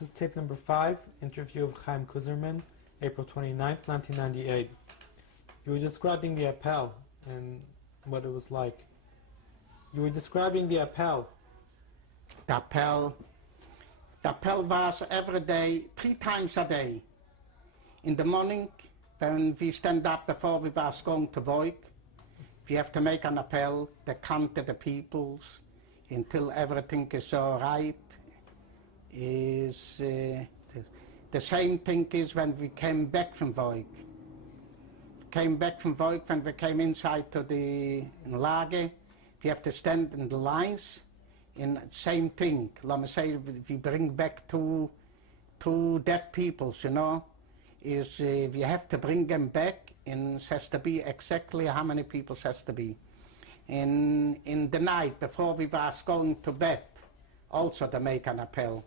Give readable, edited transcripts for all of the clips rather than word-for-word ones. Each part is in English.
This is tape number 5, interview of Chaim Kuszerman, April 29th, 1998. You were describing the appel and what it was like. You were describing the appel. The appel was every day, 3 times a day. In the morning, when we stand up before we was going to work, we have to make an appel, to count the peoples until everything is all right. The same thing is when we came back from work. When we came inside to the lager, we have to stand in the lines. In same thing, let me say, we bring back two dead peoples, you know, we have to bring them back, and it has to be exactly how many people has to be. In the night before we was going to bed, also to make an appel.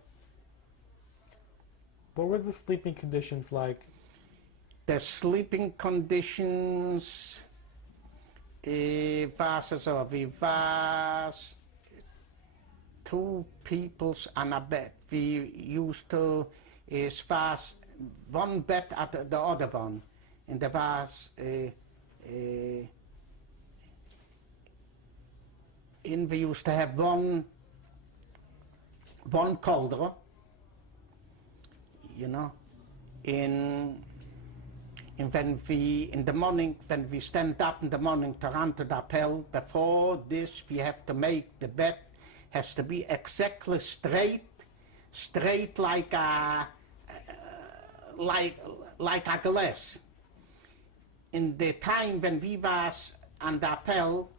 What were the sleeping conditions like? The sleeping conditions was so, we was 2 peoples on a bed. We used to was 1 bed at the other one, and there was and we used to have one cauldron, you know, and when we, in the morning, when we stand up in the morning to run to the appel, before this we have to make the bed, has to be exactly straight like a glass. In the time when we was on the appel,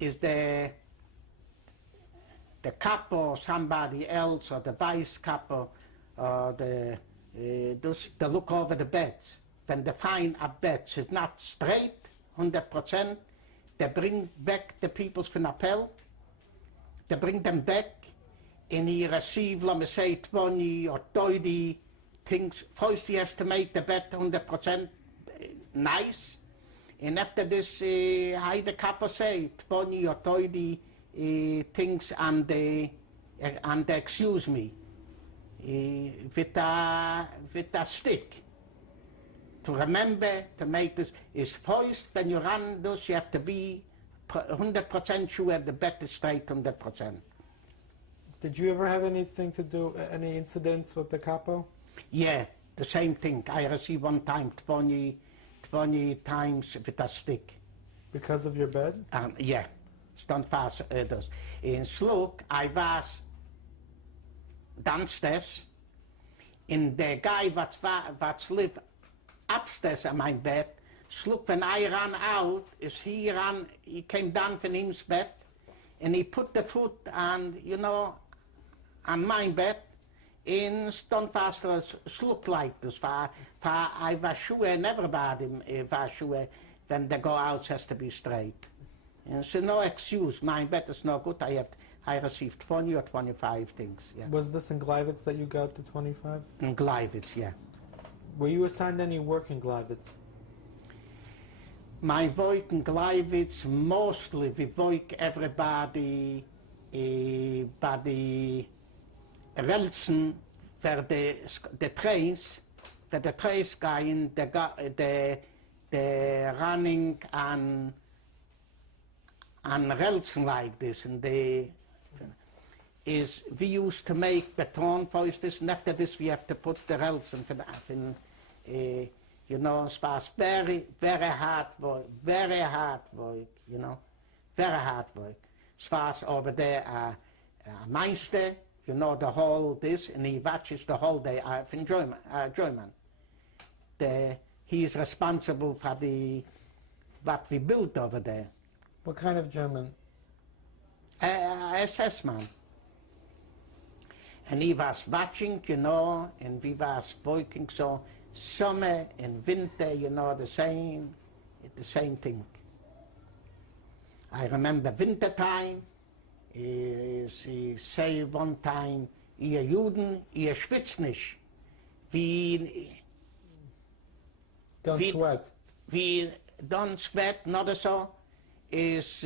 is the couple or somebody else, or the vice couple, or the look over the beds. When they find a bed is not straight, 100%, they bring back the peoples from appel. They bring them back, and he receive, let me say, 20 or 30 things. First he has to make the bed 100% nice, and after this, how the couple say, 20 or 30 things and they excuse me, with a stick. To remember to make this is first, when you run this, you have to be 100% sure the bed is straight 100%. Did you ever have anything to do, any incidents with the capo? Yeah, the same thing. I received one time 20 times with a stick. Because of your bed? Yeah, stond fast others. In Sluk, I was downstairs, and the guy what lived upstairs on my bed, Sluk, when I ran out, he came down from his bed, and he put the foot on, you know, on my bed, and stond fast Sluk like this. I was sure, and everybody was sure, when they go out, it has to be straight. And so no excuse, my bed is no good, I received 20 or 25 things. Yeah. Was this in Gleiwitz that you got the 25? In Gleiwitz, yeah. Were you assigned any work in Gleiwitz? My work in Gleiwitz, mostly we work everybody by the Relsen for the trains, for the trains going, the running on Relsen like this, and we used to make beton first, and after this we have to put the Relsen you know, it was very hard work, you know, very hard work. It was over there a Meister, you know, the whole this, and he watches the whole day from German. He is responsible for what we built over there. What kind of German? SS man. And he was watching, you know, and we was working, so summer and winter, you know, the same thing. I remember winter time, he say one time, ihr Juden, ihr schwitzt nicht. Don't sweat. We don't sweat, not so. Is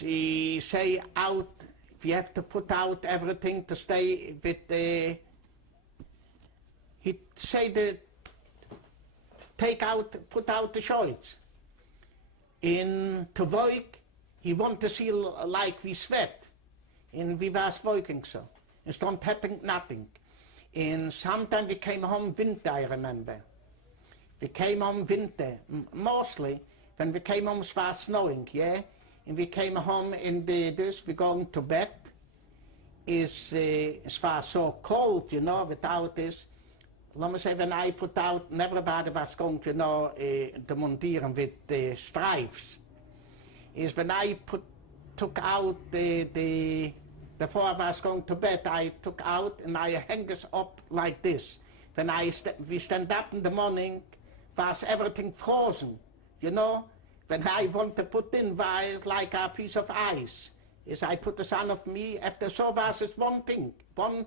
he say out we have to put out everything to stay with the, he'd say put out the shorts. In to work, he want to see like we sweat. And we was working so. It don't happen nothing. And sometimes we came home winter, I remember. We came home winter, mostly when we came home it was snowing, yeah? And we came home in we going to bed. It was so cold, you know, without this. Let me say, when I put out, everybody was going, you know, to montieren with the stripes. Is when I took out before I was going to bed, I took out and I hang it up like this. When we stand up in the morning, was everything frozen, you know? When I want to put in, was like a piece of ice. Is I put this on of me, after so was it one thing, one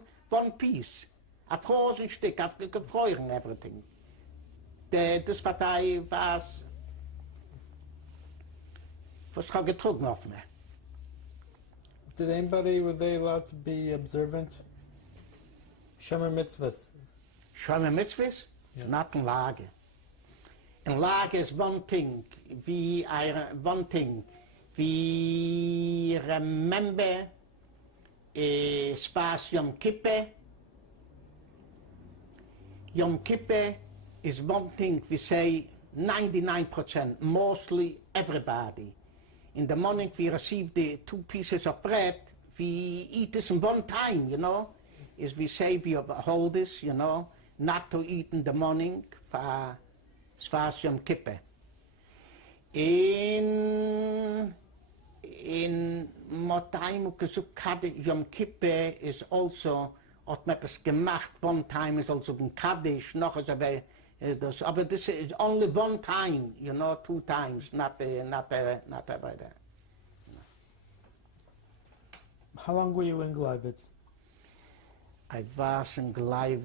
piece. A frozen stick, I've gefroren everything. Das was I was getrunken auf me. Did anybody, were they allowed to be observant? Shomer mitzvahs. Shomer mitzvahs? Yeah. Not in Lage. In Lage is one thing. We remember Spas Yom Kippur. Yom Kippur is one thing we say 99%, mostly everybody. In the morning we receive the 2 pieces of bread, we eat this in one time, you know. As we say, we hold this, you know, not to eat in the morning for Spas Yom Kippur. In Motaim Kaddish Yom Kippur is also, hat man etwas gemacht, one time is also in Kaddish, noch is aber das, aber this is only one time, you know, 2 times, not every day. How long were you in Gleiwitz? I was in Gleiwitz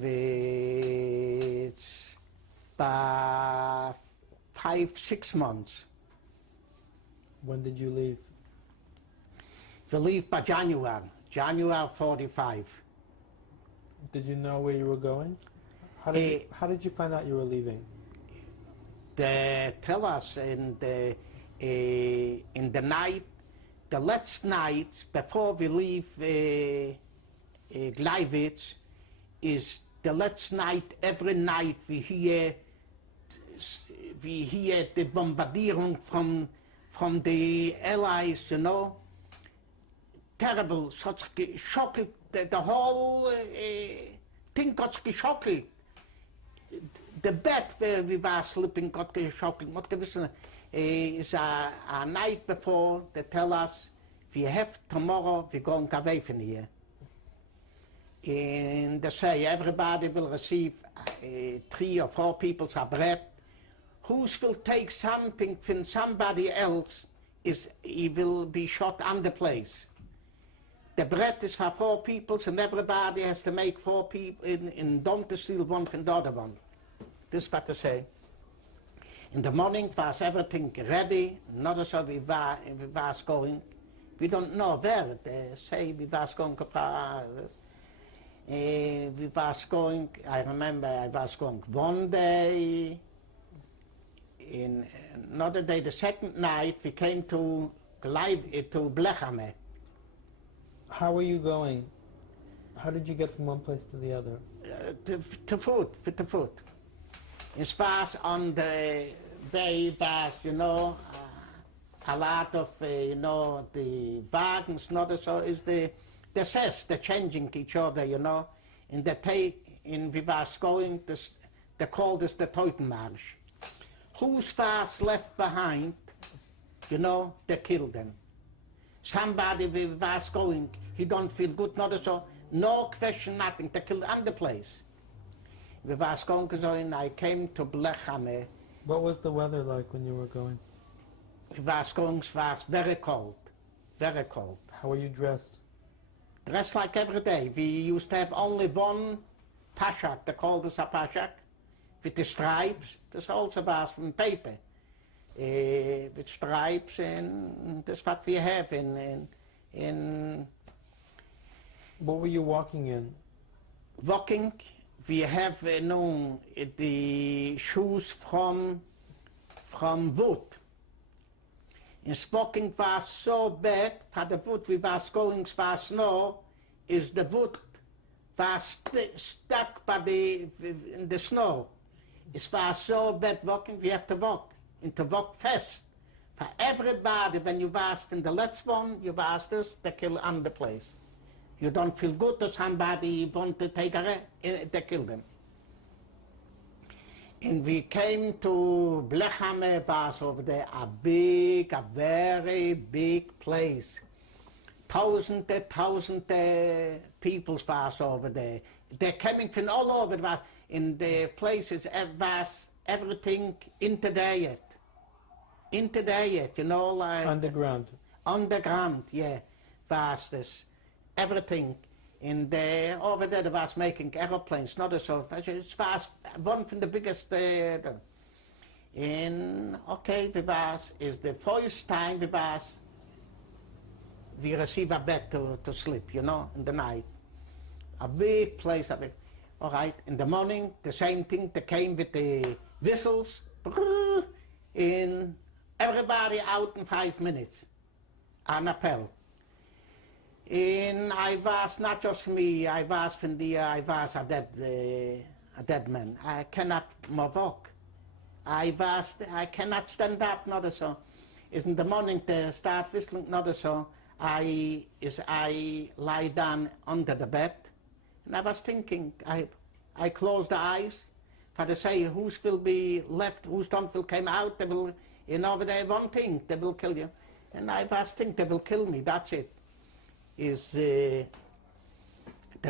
for 5-6 months. When did you leave? We leave by January 45. Did you know where you were going? How did you find out you were leaving? They tell us in the night, the last night before we leave Gleiwitz, is the last night. Every night we hear the bombardierung from the Allies, you know. Terrible, such shocked. The whole thing got shocked. The bed where we were sleeping got shocked. What is a night before they tell us, we have tomorrow, we're going away from here. And they say everybody will receive 3 or 4 people's bread. Who will take something from somebody else, he will be shot on the place. The bread is for 4 people, and everybody has to make 4 people in don't steal one from the other one. This is what they say. In the morning was everything ready, not so we was going. We don't know where, they say we was going to Paris. We was going, I remember I was going one day, in another day, the second night, we came to Blechame. How were you going? How did you get from one place to the other? To foot, with the foot. In Spas on the way was, you know, a lot of, you know, the wagons, not so, is the cess, they're changing each other, you know. In the we was going, they called us the Teutenmarsch. Whose was left behind, you know, they killed them. Somebody we was going, he don't feel good, not so, no question, nothing, they killed on the place. We was going, so I came to Blechame. What was the weather like when you were going? We was going, it was very cold, very cold. How were you dressed? Dressed like every day. We used to have only one pashak, they called us a pashak, with the stripes. This also was from paper, with stripes, and that's what we have in What were you walking in? Walking, we have known the shoes from wood. In walking was so bad, for the wood we was going was snow, is the wood was stuck by in the snow. It was so bad walking, we have to walk, and to walk fast. For everybody, when you was in the last one, you was just to kill on the place. You don't feel good that somebody want to take they kill them. And we came to Blechame, was over there a very big place. Thousands people was over there. They're coming from all over. It was in the places, was everything interdiet, you know, like Underground. Underground, yeah, was this. Everything in there, over there was making aeroplanes, not so. It was one from the biggest. In okay, is the first time we receive a bed to sleep, you know, in the night. A big place, all right. In the morning, the same thing. They came with the whistles, in everybody out in 5 minutes. An appel. And I was not just me, I was a dead man. I cannot more walk. I cannot stand up, not so. Is in the morning they start whistling, not so. I lie down under the bed, and I was thinking. I closed the eyes, for to say who's will be left, who's don't will come out. They will, you know, they one thing, they will kill you. And I was thinking they will kill me. That's it. Is they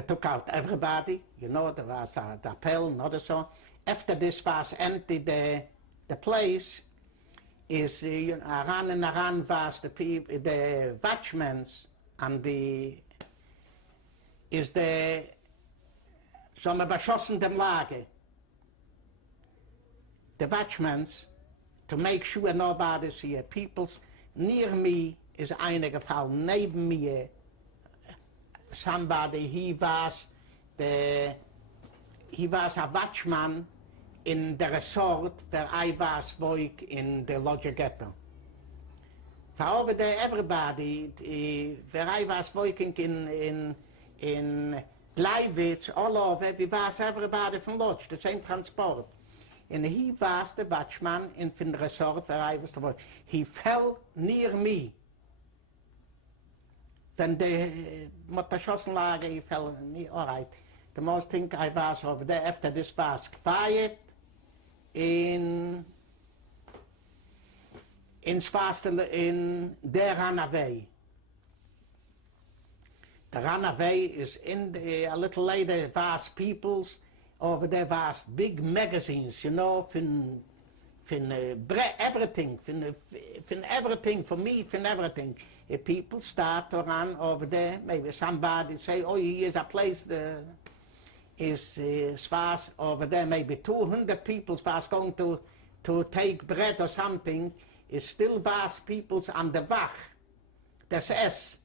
took out everybody, you know, there was the appel, not so. After this was empty, the place is around and around was the people, the watchmen, and some beschossen dem Lager. The watchmen, to make sure nobody's here, people near me is eine gefallen, neben mir. Somebody, he was a watchman in the resort where I was work in the Lodge Ghetto. For over there, everybody, where I was working in Gleiwitz, all over, we was everybody from Lodge, the same transport. And he was the watchman in the resort where I was working. He fell near me. When the beschossen lagen, he fell near, all right. The most thing I was over there, after this was quiet, in they ran away. The run away is a little later was people's, over there was big magazines, you know, from everything, from everything, for meat, from everything. If people start to run over there, maybe somebody say, oh, here's a place is was over there, maybe 200 people was going to take bread or something, is still was people's on the Wach, the SS.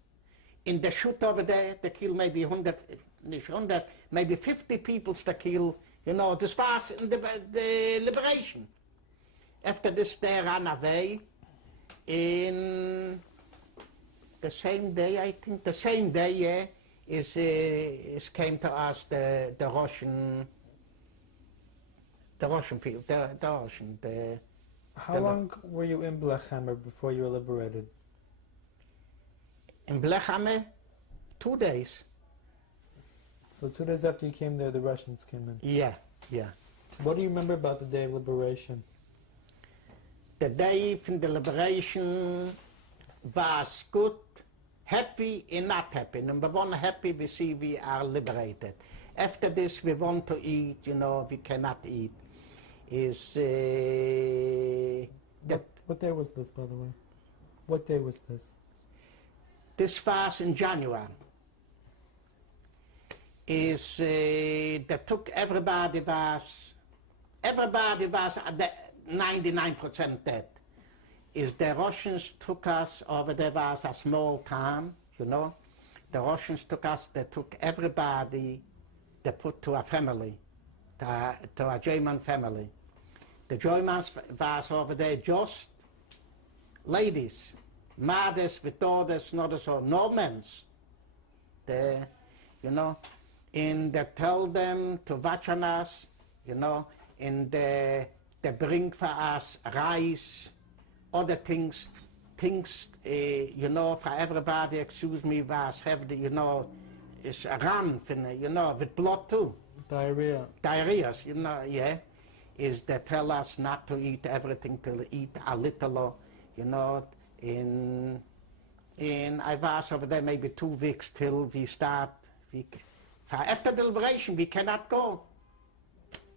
In the shoot over there, they kill maybe 100, maybe 50 people to kill, you know, this was in the liberation. After this, they ran away. In the same day, I think, yeah, is came to us the Russian people, the Russian. How long were you in Blechhammer before you were liberated? In Blechhammer, 2 days. So 2 days after you came there, the Russians came in? Yeah. What do you remember about the day of liberation? The day of the liberation was good, happy and not happy. Number one, happy, we see we are liberated. After this, we want to eat, you know, we cannot eat. What day was this, by the way? What day was this? This was in January. They took everybody was 99% dead. The Russians took us over there was a small town, you know. the Russians took us, they took everybody, they put to a family, to a German family. The Germans was over there just ladies, mothers with daughters, not so, no men. They, you know, and they tell them to watch on us, you know, and they bring for us rice, other things, you know, for everybody, excuse me, was have the, you know, is a run, you know, with blood too. Diarrhea. Diarrheas, you know, yeah. Is they tell us not to eat everything, to eat a little, you know, in I was over there maybe 2 weeks till we start. After the liberation, we cannot go.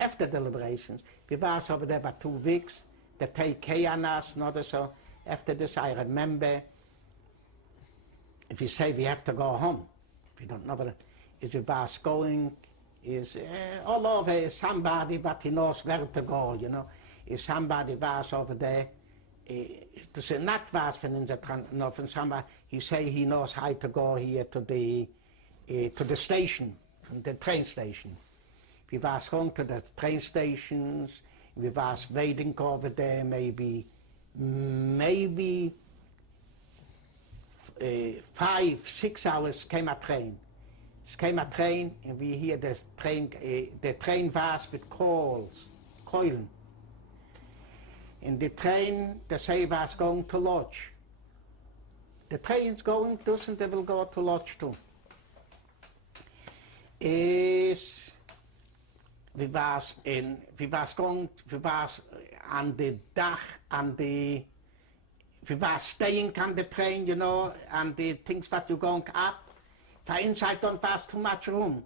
After the liberation, we was over there about 2 weeks. They take care of us, not so. After this, I remember, if you say we have to go home, we don't know what is we was going. Is all over is somebody but he knows where to go, you know. Is somebody was over there, to say not was from the no from somebody, he say he knows how to go here to the station, from the train station. We was going to the train stations, we was waiting over there maybe 5-6 hours came a train. Came a train, and we hear the train was with coilen. And the train, they say, was going to Lodge. The train's going to, and they will go to Lodge too. We was on the dach, we was staying on the train, you know, and the things that you going up. For inside don't was too much room.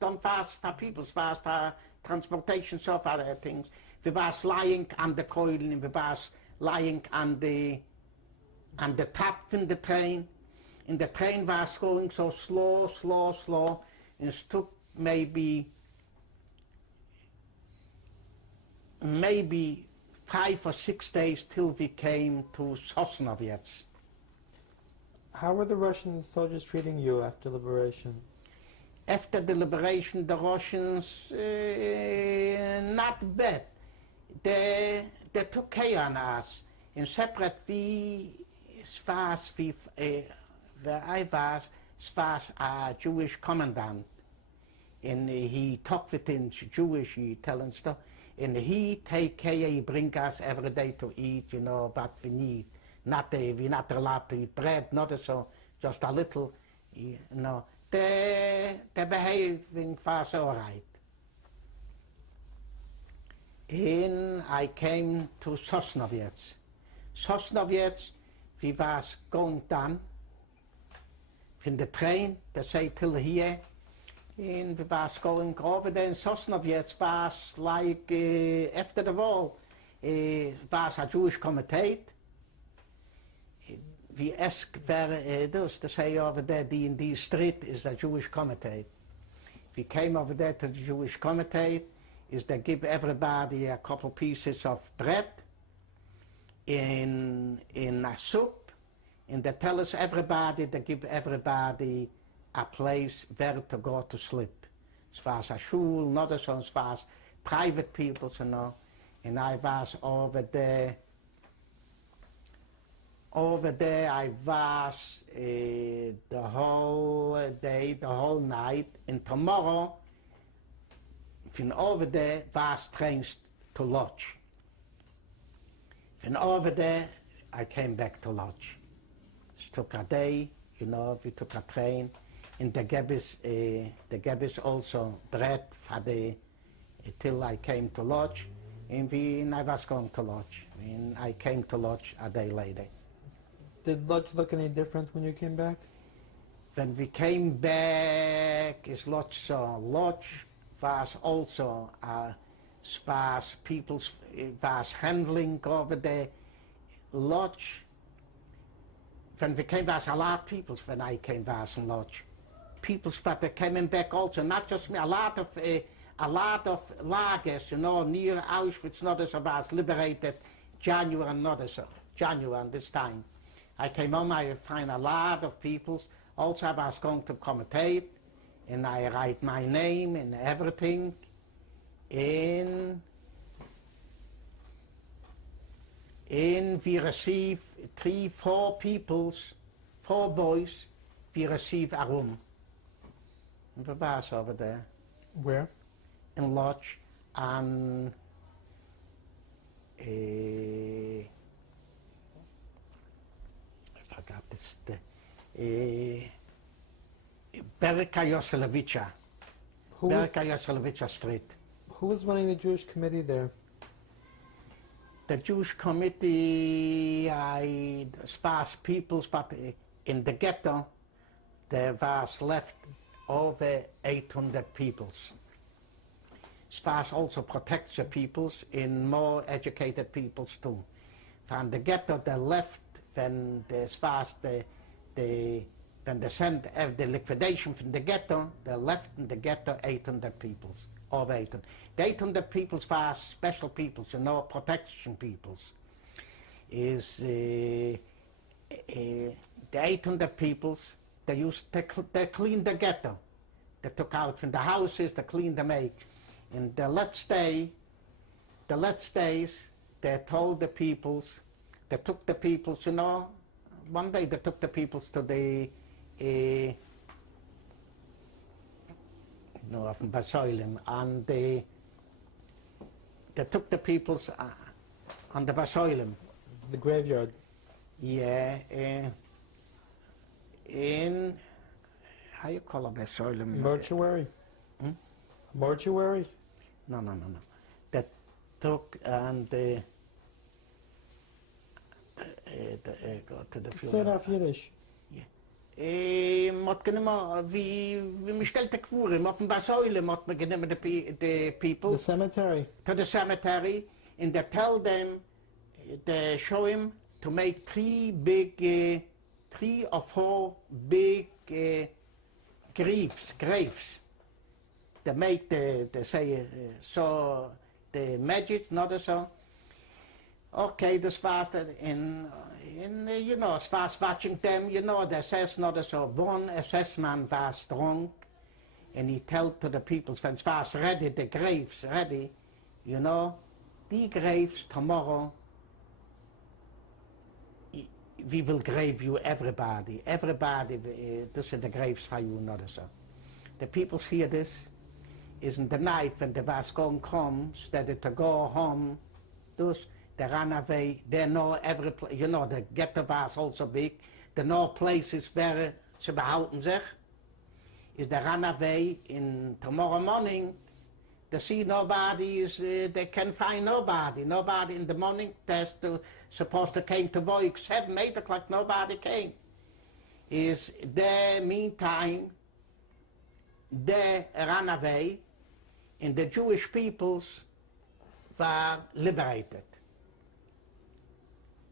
Don't was for people, was for transportation, so for other things. We was lying on the coil, and we was lying on the top in the train. And the train was going so slow. And it took maybe 5 or 6 days till we came to Sosnowiec. How were the Russian soldiers treating you after liberation? After the liberation, the Russians, not bad. They took care of us. In separate, where I was a Jewish commandant. And he talked with him Jewish, he telling stuff. And he take care, he bring us every day to eat, you know, what we need. We're not allowed to eat bread, not so, just a little, you know. The behaving was all right. And I came to Sosnowiec. Sosnowiec, we was going down from the train, they say till here, and we was going over there in Sosnowiec was like after the war, was a Jewish committee. We asked where does to say over there in the street is a Jewish committee. We came over there to the Jewish committee, is they give everybody a couple pieces of bread in a soup, and they tell us everybody, they give everybody a place where to go to sleep. As far as a shul, not as far as private people, you know. And I was over there. Over there I was the whole day, the whole night, and tomorrow, from over there, was trains to Lodge. From over there, I came back to Lodge. It took a day, you know, we took a train, and they gave us also bread for till I came to Lodge, and I was going to Lodge, and I came to Lodge a day later. Did Lodge look any different when you came back? When we came back, Lodge was also people was handling over there. Lodge, when we came, was a lot of people when I came was in Lodge. People started coming back also, not just me, a lot of lagers, you know, near Auschwitz, not as was liberated January, not as January this time. I came home, I find a lot of people Also, I was going to commentate, and I write my name and everything. And we receive 4 peoples, 4 boys, we receive a room. And we was over there. Where? In lodge, and I forgot this. Berka Yoselevicha. Berka Yoselevicha Street. Who was running the Jewish committee there? The Jewish committee, sparse peoples, but in the ghetto, there was left over 800 peoples. Sparse also protects the peoples in more educated peoples too. From the ghetto, they left when the Sparse, when they sent the liquidation from the ghetto, they left in the ghetto 800 peoples, over 800. The 800 peoples were special peoples, you know, protection peoples. The 800 peoples, they cleaned the ghetto. They took out from the houses, they cleaned them out. In the last days, they told the peoples, they took the peoples, you know, one day they took the peoples to the from Basoilem, and they took the peoples on the Basoilem. The graveyard. Yeah, in how you call it Basoilem? Mortuary. Hmm? Mortuary. No. They took and they go to the Say it off Yiddish. Mot genommen, wie man stellt die Quorum, auf dem Basäule mot man genommen the people. The cemetery. To the cemetery, and they tell them, they show him to make 3 or 4 big graves. They make they say, so the magic, not so. Okay, das war's in you know, as far as watching them, you know, the SS not so. One SS man was drunk, and he told to the people, when it was ready, the graves ready, you know, the graves tomorrow, we will grave you everybody. Everybody, this is the graves for you, not so. The people hear this, is in the night when the was going come, instead to go home, those, they ran away, they know every place, you know, the ghetto was also big, they know places where ze behouden zich, is they ran away in tomorrow morning, they see nobody, they can find nobody in the morning, they're supposed to came to work, 7, 8 o'clock, nobody came. Is the meantime, they ran away, and the Jewish peoples were liberated.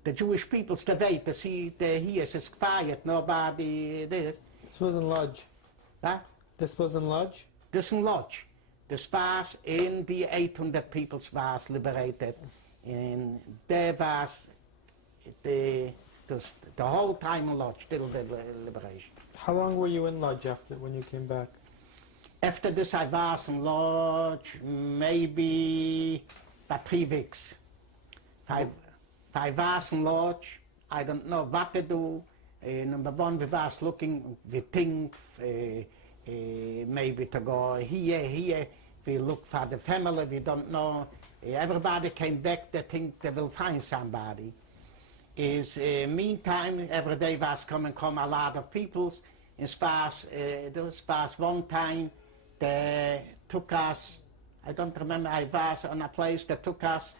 The Jewish peoples, they wait to see, here it's quiet, nobody there. This was in Lodge. Huh? This was in Lodge? This in Lodge. This was in the 800 peoples was liberated. And there was the whole time in Lodge, till the liberation. How long were you in Lodge after, when you came back? After this I was in Lodge maybe about 3 weeks. I was in Lodge, I don't know what to do. Number one, we was looking, we think maybe to go here. We look for the family, we don't know. Everybody came back, they think they will find somebody. Meantime, every day was come a lot of people. In Spas, one time, they took us, I don't remember, I was on a place that took us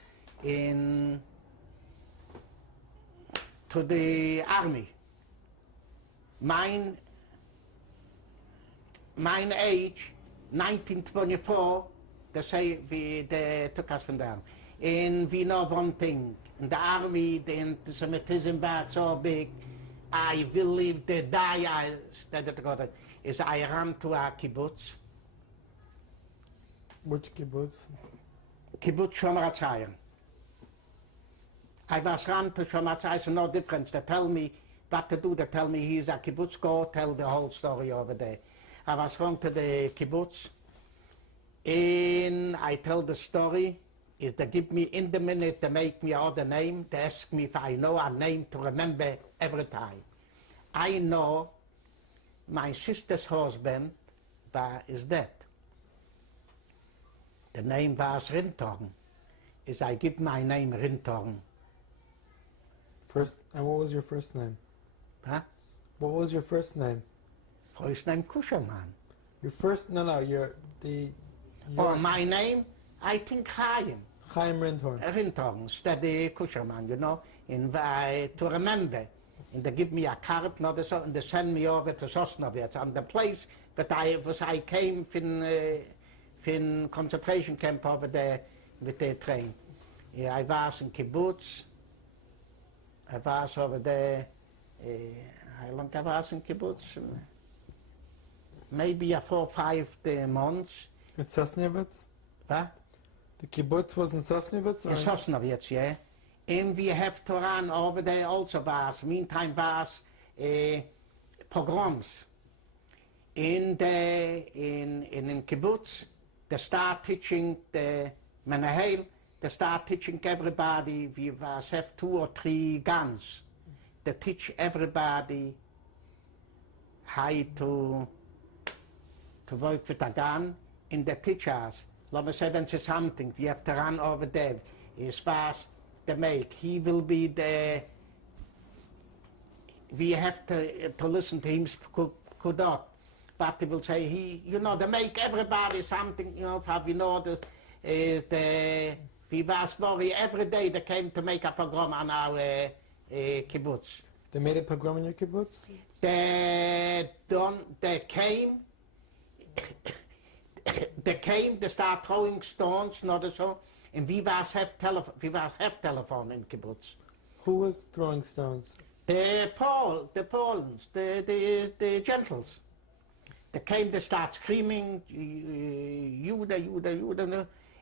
to the army. Mine age, 1924, they say they took us from there. And we know one thing, in the army, the anti-Semitism was so big, I believe the day I ran to a kibbutz. Which kibbutz? Kibbutz Shomer HaTzayim. I was ran to Shomer HaTzayim, so no difference. They tell me, what to do. They tell me he's a kibbutz, go tell the whole story over there. I was going to the kibbutz, and I tell the story. Is they give me in the minute, they make me other name. They ask me if I know a name to remember every time. I know my sister's husband is dead. The name was Rintorn. Is I give my name Rintorn. And what was your first name? Huh? What was your first name? First name Kuszerman. Your first, no, My name, I think Chaim. Chaim Rintorn. Rintorn, steady Kuszerman, you know, to remember. And they give me a card, so, and they send me over to Sosnovets, and the place that I came from concentration camp over there with the train. Yeah, I was in kibbutz. I was over there. How long I was in kibbutz? Maybe 4 or 5 months. In Sosnovets? What? The kibbutz was in Sosnovets? In Sosnovets, yeah. And we have to run over there also was. Meantime was pogroms. In kibbutz, they start teaching the menahel, they start teaching everybody, we was have 2 or 3 guns. They teach everybody how to work with a gun, and they teach us. Let me say, when it's something, we have to run over there. It's fast, they make. He will be the, we have to listen to him, kudot. But he will say, they make everybody something, how we know this, we was worried every day they came to make a pogrom on our kibbutz. They made a pogrom in your kibbutz? They came, they start throwing stones, so, and we was have telephone in kibbutz. Who was throwing stones? The Poles, the gentles. They came, they start screaming, Judah,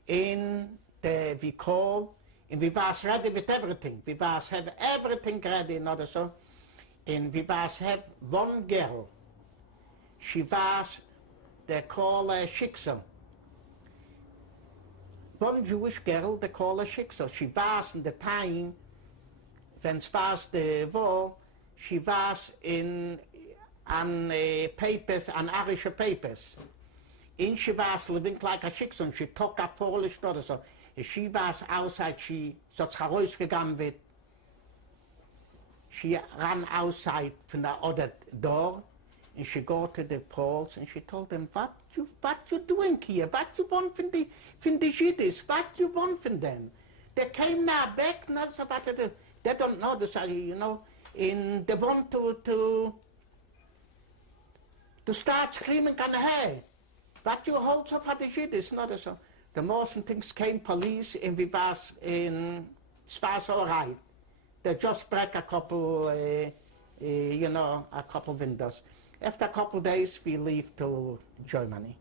and we call, and we was ready with everything. We was have everything ready, so, and we was have one girl. She was, they call her Schicksal. One Jewish girl, they call her Schicksal. She was in the time, when it was the war, she was on papers, on Irish papers. And she was living like a Schicksal. She took a Polish daughter, so she was outside, she hat herausgegangen wird. She ran outside from the other door, and she go to the Poles, and she told them, what you doing here? What you want from the Yiddish? What you want from them? They came now back, not so what they don't know this, and they want to start screaming on the head. What you hold so for the Yiddish, not so. The most things came police, and we was it was all right. They just break a couple, a couple windows. After a couple days, we leave to Germany.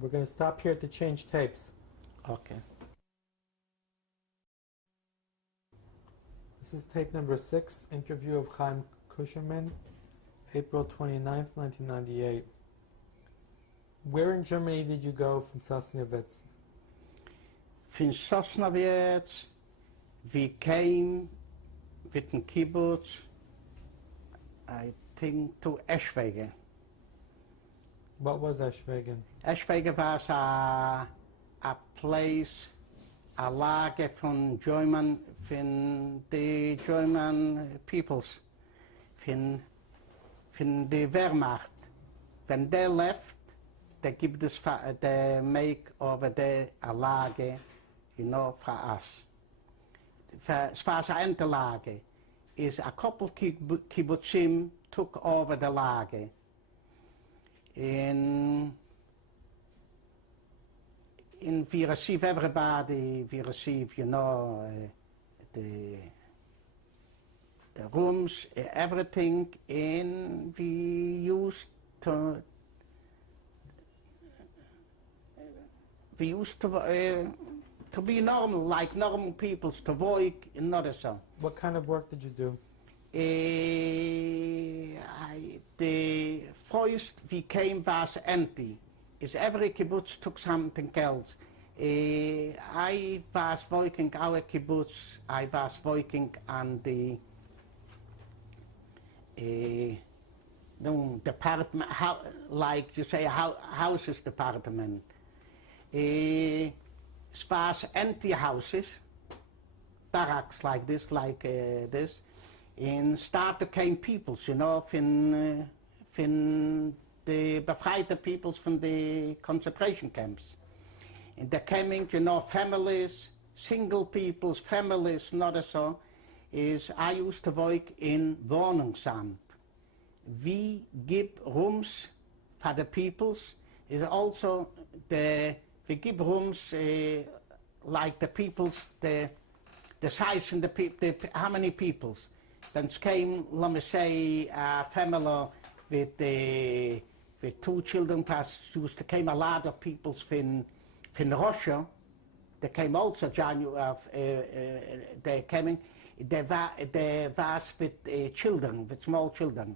We're going to stop here to change tapes. Okay. This is tape number 6, interview of Chaim Kuszerman, April 29th, 1998. Where in Germany did you go from Sosnovets? From Sosnovets, we came with the kibbutz, I think, to Eschwege. What was Eschwegen? Eschwege was a place, a lager von the German peoples, von the Wehrmacht. When they left, they make over there a lager, for us. Es war eine Lage. Is a couple kibbutzim took over the lage. And we receive everybody, we receive, the rooms, everything, and we used to be normal, like normal people, to work in another so. What kind of work did you do? The first we came was empty. Is every kibbutz took something else. I was working our kibbutz. I was working on the department, like you say, houses department. It was empty houses, barracks like this, this. And started came peoples, you know, from the befreite peoples from the concentration camps. And they're coming, you know, families, single peoples, families, not so. I used to work in Wohnungsamt. We give rooms for the peoples. Is also we give rooms like the peoples, the size and how many peoples. When it came, let me say, a family with 2 children, used to came a lot of people from Russia. They came also they coming. They was with children, with small children.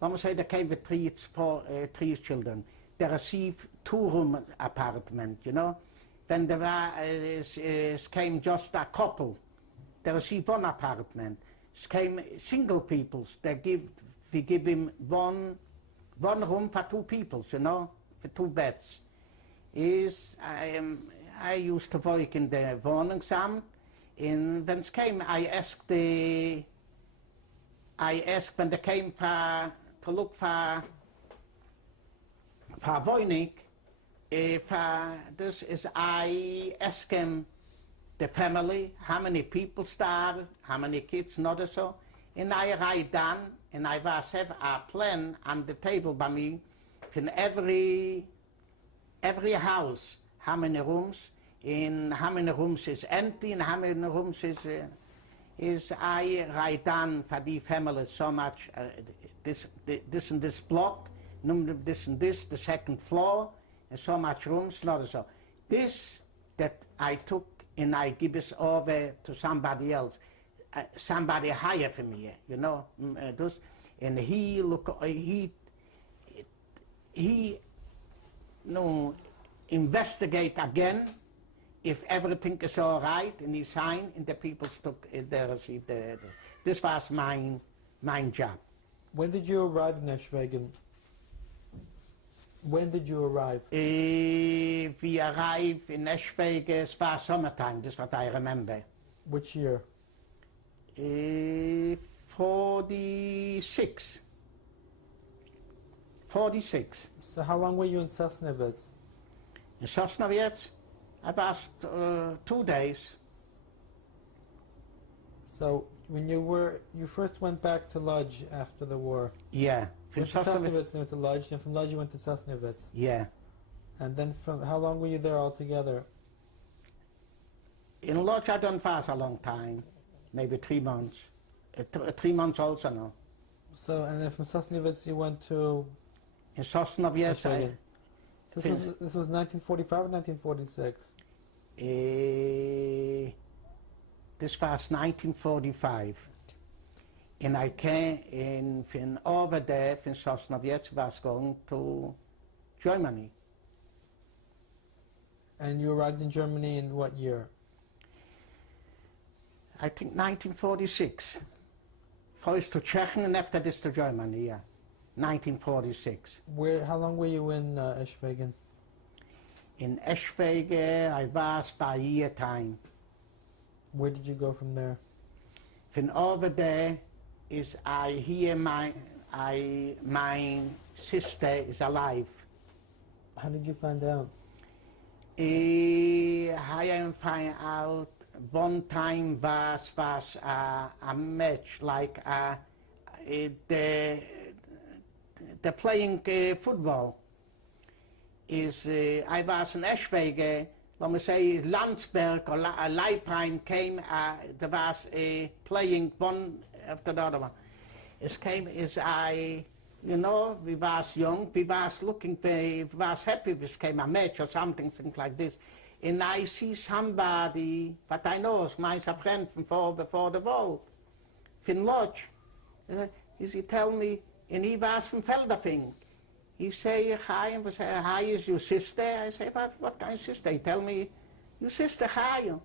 Let me say they came with 3 children. They received 2-room apartment, you know. When there came just a couple, they received 1 apartment. Came single peoples. We give him one room for 2 people, you know, for 2 beds. I used to work in the Wohnungsamt. And when it came, I asked when they came to look for Wohnung, I asked him the family, how many people there, how many kids, not so. And I write down, and I have a plan on the table by me from every house, how many rooms, and how many rooms is empty, and how many rooms is I write down for the family so much, this and this block, this and this, the 2nd floor, and so much rooms, not so. This that I took and I give it over to somebody else, somebody higher for me, you know. And he investigate again if everything is all right, and he signed, and the people they received this was my job. When did you arrive in Eschwegen? When did you arrive? We arrived in Eschwegen, it was summertime, that's what I remember. Which year? 46. So how long were you in Sosnovitz? In Sosnovitz, I was 2 days. So when you first went back to Lodz after the war? Yeah. From Sosnovitz you went to Lodz, and from Lodz you went to Sosnovitz? Yeah. And then how long were you there altogether? In Lodz I don't pass a long time, maybe 3 months. 3 months also now. So, and then from Sosnovitz you went to? In Sosnovitz, so this was 1945 or 1946? This was 1945. And I came from over there, from Sosnovitz, was going to Germany. And you arrived in Germany in what year? I think 1946. First to Czech and after this to Germany, yeah. 1946. How long were you in Eschwegen? In Eschwegen, I was by a year time. Where did you go from there? From over there I hear my sister is alive. How did you find out? I find out one time was a match like the playing football. I was in Eschwegen, let me say Landsberg or Leipheim came, there was playing one after the other one. You know, we was young, we was looking, we was happy if came a match or something like this. And I see somebody, what I know is my friend from before the war, from Lodz. He tell me, and he was from Feldafing. He say, Chaim, hi, is your sister? I say, what kind of sister? He tell me, your sister Chaim.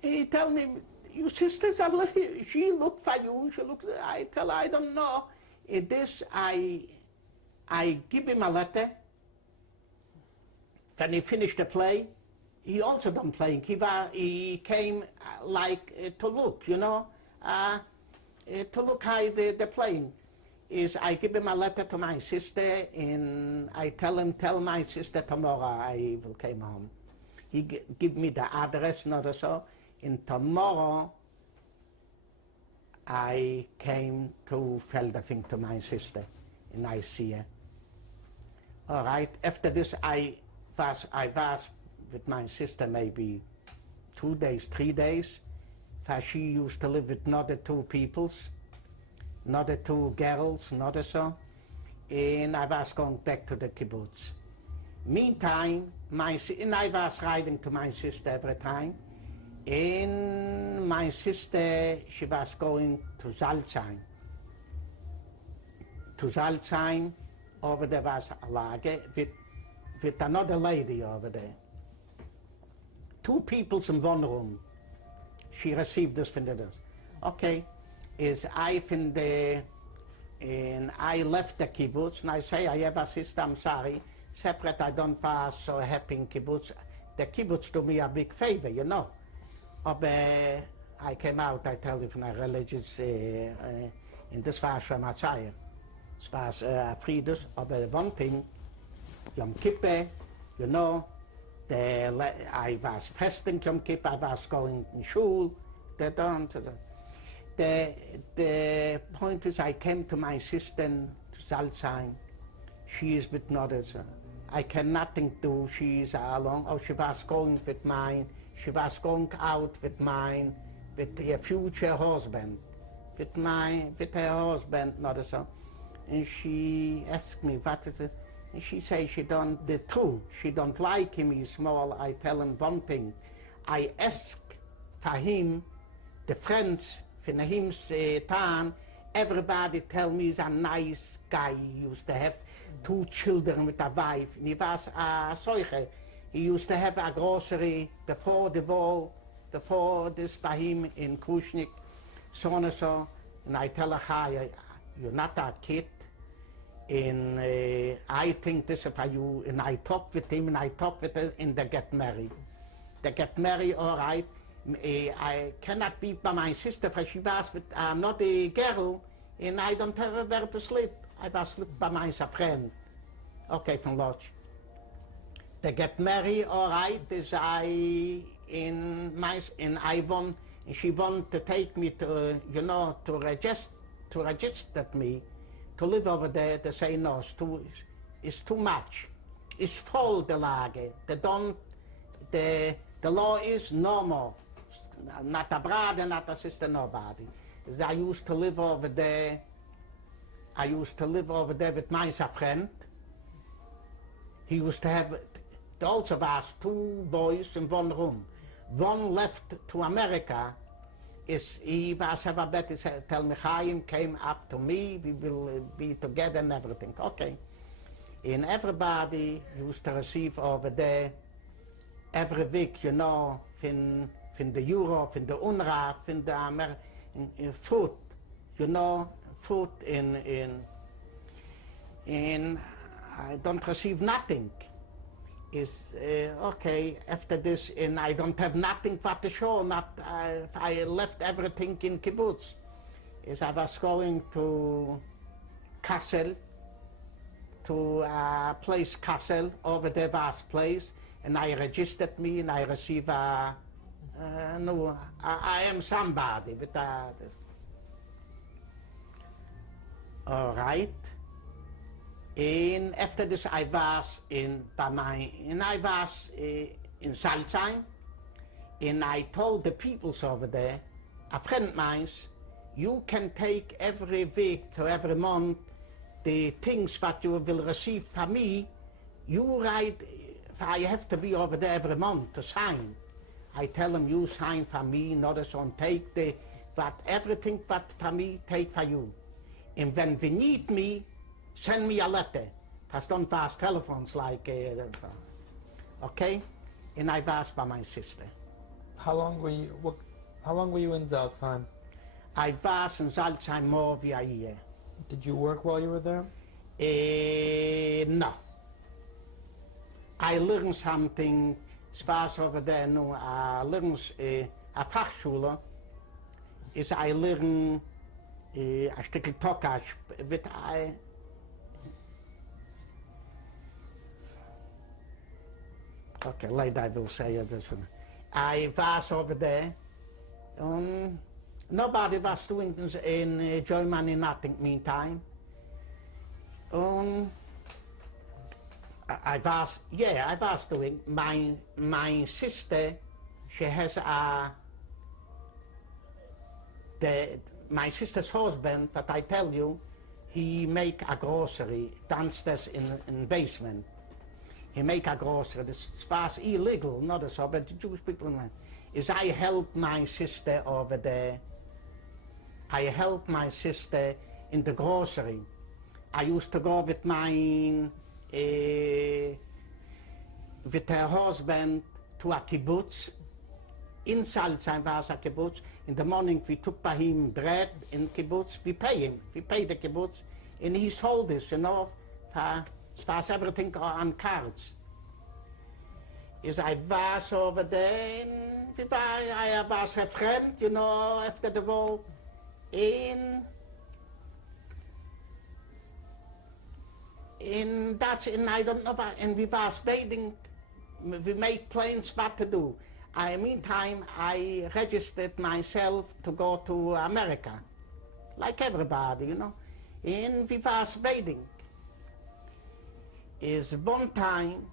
He tell me, your sister's a little, she look for you, she looks, I tell her, I don't know. It is, I give him a letter. When he finished the play, he also done playing. He came to look, you know, to look how the playing. I give him a letter to my sister, and I tell him, tell my sister tomorrow I will come home. He give me the address, not so. And tomorrow I came to Feldafing to my sister, and I see her. All right. After this, I was with my sister maybe 2 days, 3 days. For she used to live with another two peoples, another two girls, another so. And I was going back to the kibbutz. Meantime, and I was riding to my sister every time. And my sister, she was going to Salzheim. To Salzheim, over there was a lager with another lady over there. Two people in one room. She received us from the others. Okay, and I left the kibbutz, and I say, I have a sister, I'm sorry. Separate, I don't pass so happy in kibbutz. The kibbutz do me a big favor, you know. Aber I came out, I tell you, from a religious, and this was from Messiah. It was Friedus, aber one thing, Yom Kippur, you know, I was fasting Yom Kippur, I was going in shul, the point is, I came to my sister to Salzheim. She is with others. I can nothing do, she is alone. Oh, she was going with mine. She was going out with mine, with her future husband, with her husband, not so. And she asked me, what is it? And she says she don't, the truth, she don't like him, he's small. I tell him one thing. I ask for him, the friends from him's town, everybody tell me he's a nice guy. He used to have 2 children with a wife. And he was a soldier. He used to have a grocery before the war, before this by him in Krushnik, so and so. And I tell her, you're not a kid. And I think this about you. And I talk with him, and I talk with her, and they get married. They get married, all right. I cannot be by my sister, for she was with another girl, and I don't have where to sleep. I was sleep by my friend. Okay, from Lodge. They get married, all right, as I want, and she want to take me to, you know, to register me, to live over there. They say no, it's too much. It's full the lage. The law is no more. Not a brother, not a sister, nobody. As I used to live over there. I used to live over there with my friend. He used to have. There also was 2 boys in one room. One left to America. He was have a bet. He said, tell me, Chaim came up to me. We will be together and everything. Okay. And everybody used to receive over there every week, you know, from the Euro, from the UNRWA, from the food, you know, food in I don't receive nothing. Okay, after this, and I don't have nothing for the show, I left everything in kibbutz. I was going to Kassel, to a place Kassel, over there was place, and I registered me, and I received no, I am somebody with this. All right. And after this, I was in Salzheim, and I told the peoples over there, a friend of mine, you can take every week to every month the things that you will receive from me. You write, I have to be over there every month to sign. I tell them, you sign for me, not so, take the But everything what for me, take for you. And when we need me, send me a letter. Verstanden was telephones like, okay? And I was by my sister. How long were you in Salzheim? I was in Salzheim more than a year. Did you work while you were there? No. I learned something. Es war over there, no, I learned a Fachschule. Is I learn a Stückel Tokasch with I. Okay, later I will say this. I was over there. Nobody was doing this in Germany, nothing meantime. I was doing. My sister, she has my sister's husband, that I tell you, he make a grocery downstairs in basement. He make a grocery. This was illegal, not so, but the Jewish people, is I help my sister over there. I help my sister in the grocery. I used to go with with her husband to a kibbutz. In Salzheim was a kibbutz. In the morning we took by him bread in kibbutz. We pay him. We pay the kibbutz. And he sold this, you know, was everything on cards. Is I was over there, and I was a friend, you know, after the war. In I don't know, and we was waiting, we made plans what to do. Meantime, I registered myself to go to America, like everybody, you know, and we was waiting. Is one time,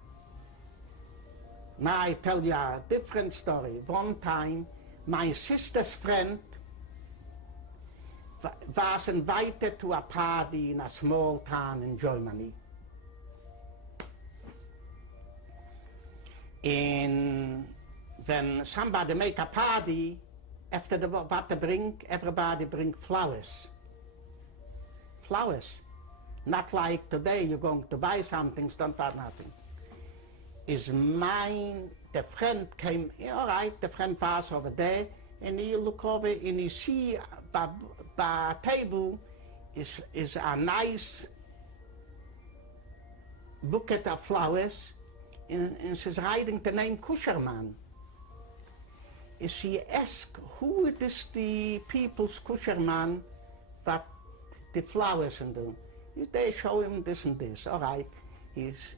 now I tell you a different story. One time, my sister's friend was invited to a party in a small town in Germany. And when somebody make a party, after what they bring, everybody bring flowers. Flowers. Not like today, you're going to buy something, don't buy nothing. The friend came, all right, the friend was over there, and he look over and he see by table is a nice bouquet of flowers, and she's writing the name Kuszerman. And she asked, who is the people's Kuszerman that the flowers and do? They show him this and this. All right, he's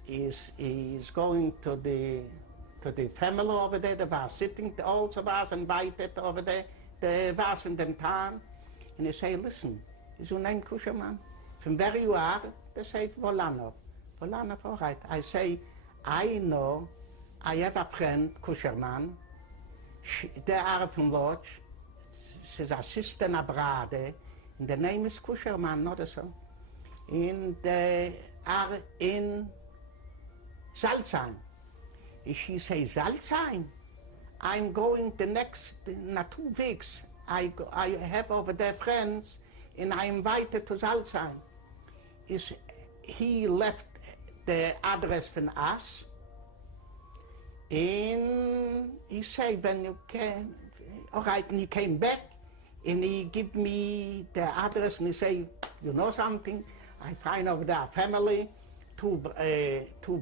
going to the family over there. They were sitting, also was invited over there. They was in the town, and they say, listen, is your name Kuszerman? From where you are? They say Volanov. Volanov, all right. I say, I know. I have a friend, Kuszerman. They are from Lodz. She's a sister and a brother, and the name is Kuszerman, not so. And they are in Salzheim. She says, Salzheim? I'm going the next, in 2 weeks. I have over there friends, and I invited to Salzheim. He left the address from us, and he said, when you can, all right, and he came back, and he give me the address, and he say, you know something? I find over there a family, two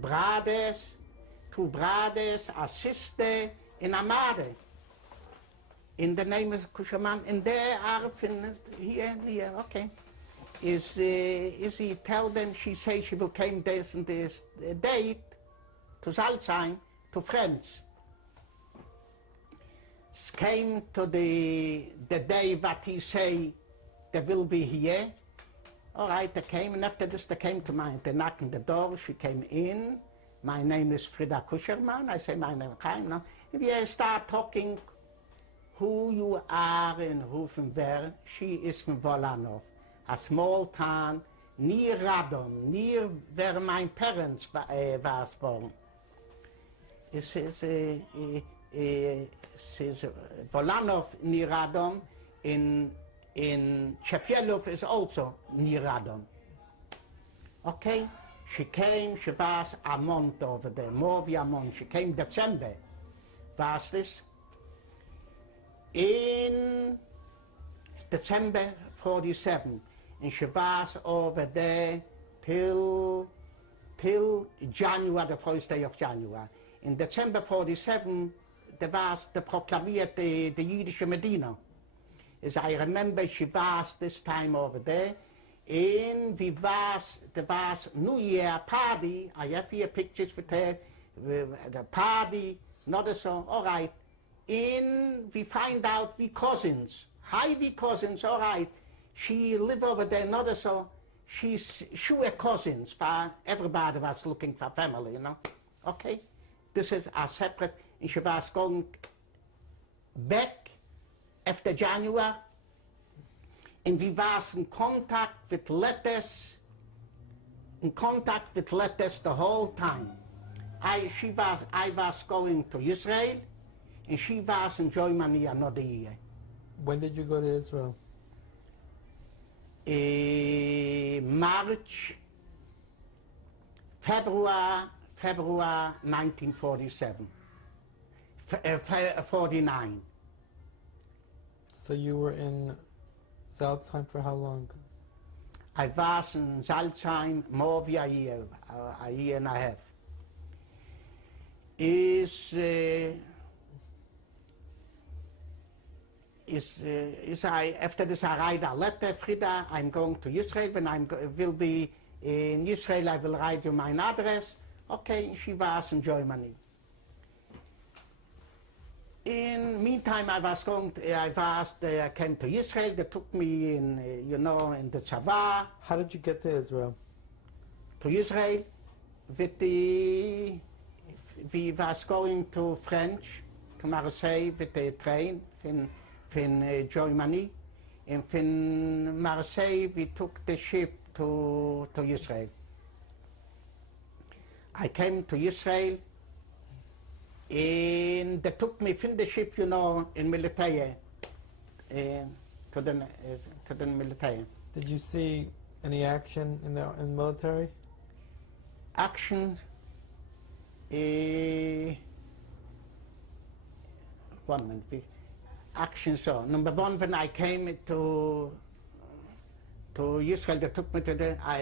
brothers, a sister, and a mother. In the name of Kuszerman, and they are finished here and here, okay. Is he tell them, she say she will come this and this date to Salzheim, to friends. Came to the day that he say they will be here. All right, they came, and after this they came to mine. They knocked on the door, she came in. My name is Frida Kuszerman. I say, my name is Chaim. No? If you start talking who you are and who from where, she is from Volanov, a small town near Radom, near where my parents was born. It says Volanov near Radom in Chepielov is also near Radom. Okay, she came, she was a month over there, more than a month. She came December, was this. In December 47, and she was over there till January, the first day of January. In December 47, there was the proclaimed the Yiddish Medina. As I remember, she was this time over there. And there was New Year party. I have here pictures with her, the party, not so, all right. And we find out we cousins. Hi, we cousins, all right. She live over there, not so. She were cousins, but everybody was looking for family, you know. Okay, this is a separate, and she was going back after January, and we was in contact with letters the whole time. I was going to Israel, and she was in Germany another year. When did you go to Israel? February 1947, 49. So you were in Salzheim for how long? I was in Salzheim more than a year and a half. After this I write a letter, Frida, I'm going to Israel. When I will be in Israel, I will write you my address. Okay, she was in Germany. In meantime, I came to Israel. They took me in, in the Tzava. How did you get to Israel? To Israel, we was going to French, to Marseille with the train from Germany. And from Marseille, we took the ship to Israel. I came to Israel, and they took me from the ship, in military, to the military. Did you see any action in the military? Action, 1 minute. Action, so number one, when I came to Israel, they took me to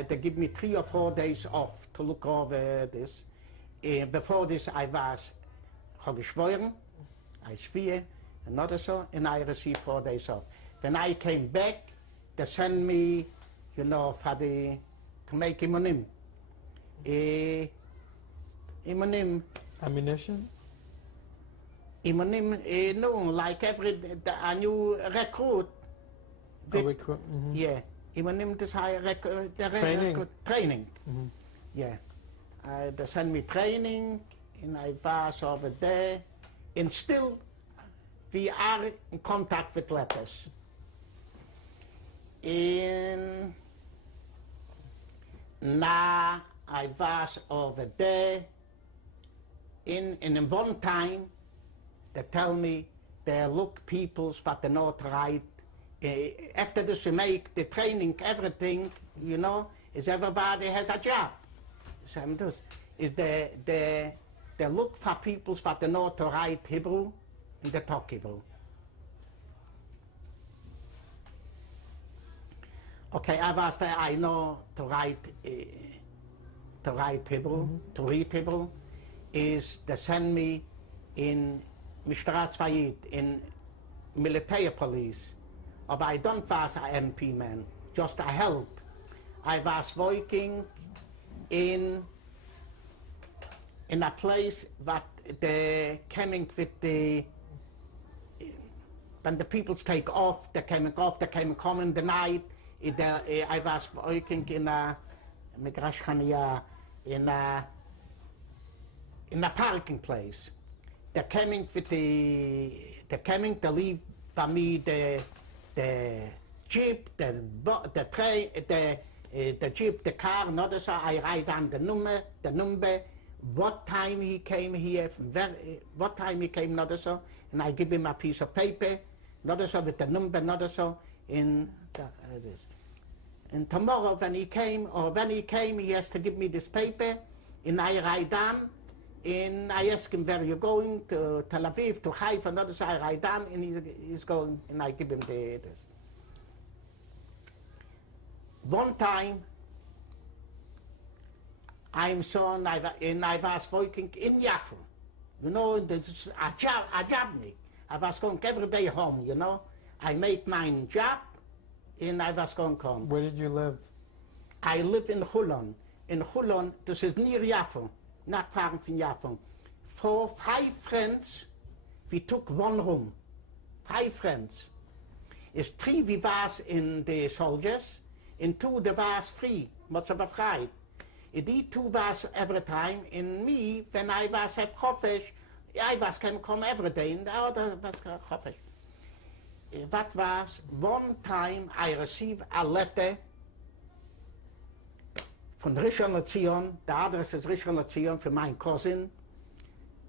they give me 3 or 4 days off to look over this. Before this, I was geschworen, I swear, and not so, and I received 4 days off. When I came back, they sent me, to make imonim. Imonim. Ammunition? Imonim, no, like a new recruit. Mm-hmm. Yeah, imonim is training. Mm-hmm. Yeah, they sent me training, and I was over there, and still we are in contact with letters. And now I was over there, in one time, they tell me they look peoples what they not right. After this, you make the training, everything, is everybody has a job. So they look for peoples what they know to write Hebrew and they talk Hebrew. Okay, I know to write Hebrew, mm-hmm. to read Hebrew, is they send me in Mishra Tzvayit, in military police. But I don't was an MP man, just a help. I was working in a place that they coming with when the people take off, they coming in the night. I was working in a parking place. They're coming to leave by me the jeep, the train, the jeep, the car, not so I write down the number, what time he came here, what time he came, not so, and I give him a piece of paper, not so with the number, not so in this. And tomorrow when he came, he has to give me this paper, and I write down, and I ask him, where are you going? To Tel Aviv, to Haifa, not so I write down, and he's going, and I give him this. One time, I was working in Yafo. You know, this a job. I was going every day home, you know. I made my job, and I was going home. Where did you live? I live in Holon. In Holon, this is near Yafo, not far from Yafo. For 5 friends, we took one room. 5 friends. It's 3 we was in the soldiers, and 2 they was free, but they were befried. Die 2 was every time, and me, when I was at Chofesh, I was can come every day, and the other was Chofesh. What was, one time I received a letter from Rishon LeZion, the address is Rishon LeZion for my cousin,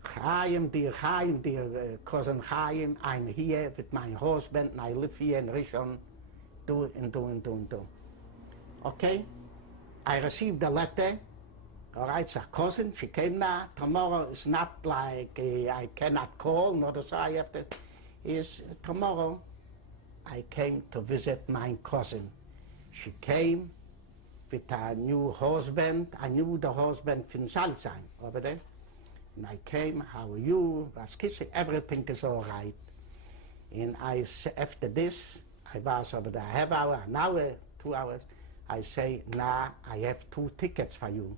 Chaim, dear cousin Chaim, I'm here with my husband, and I live here in Rishon, do. Okay? I received the letter, all right, it's a cousin, she came now, tomorrow is not like I cannot call, not as I have to, is tomorrow I came to visit my cousin. She came with her new husband, I knew the husband from Salzheim over there, and I came, how are you, was kissing, everything is all right. And after this, I was over there, half hour, an hour, 2 hours, I say, nah, I have 2 tickets for you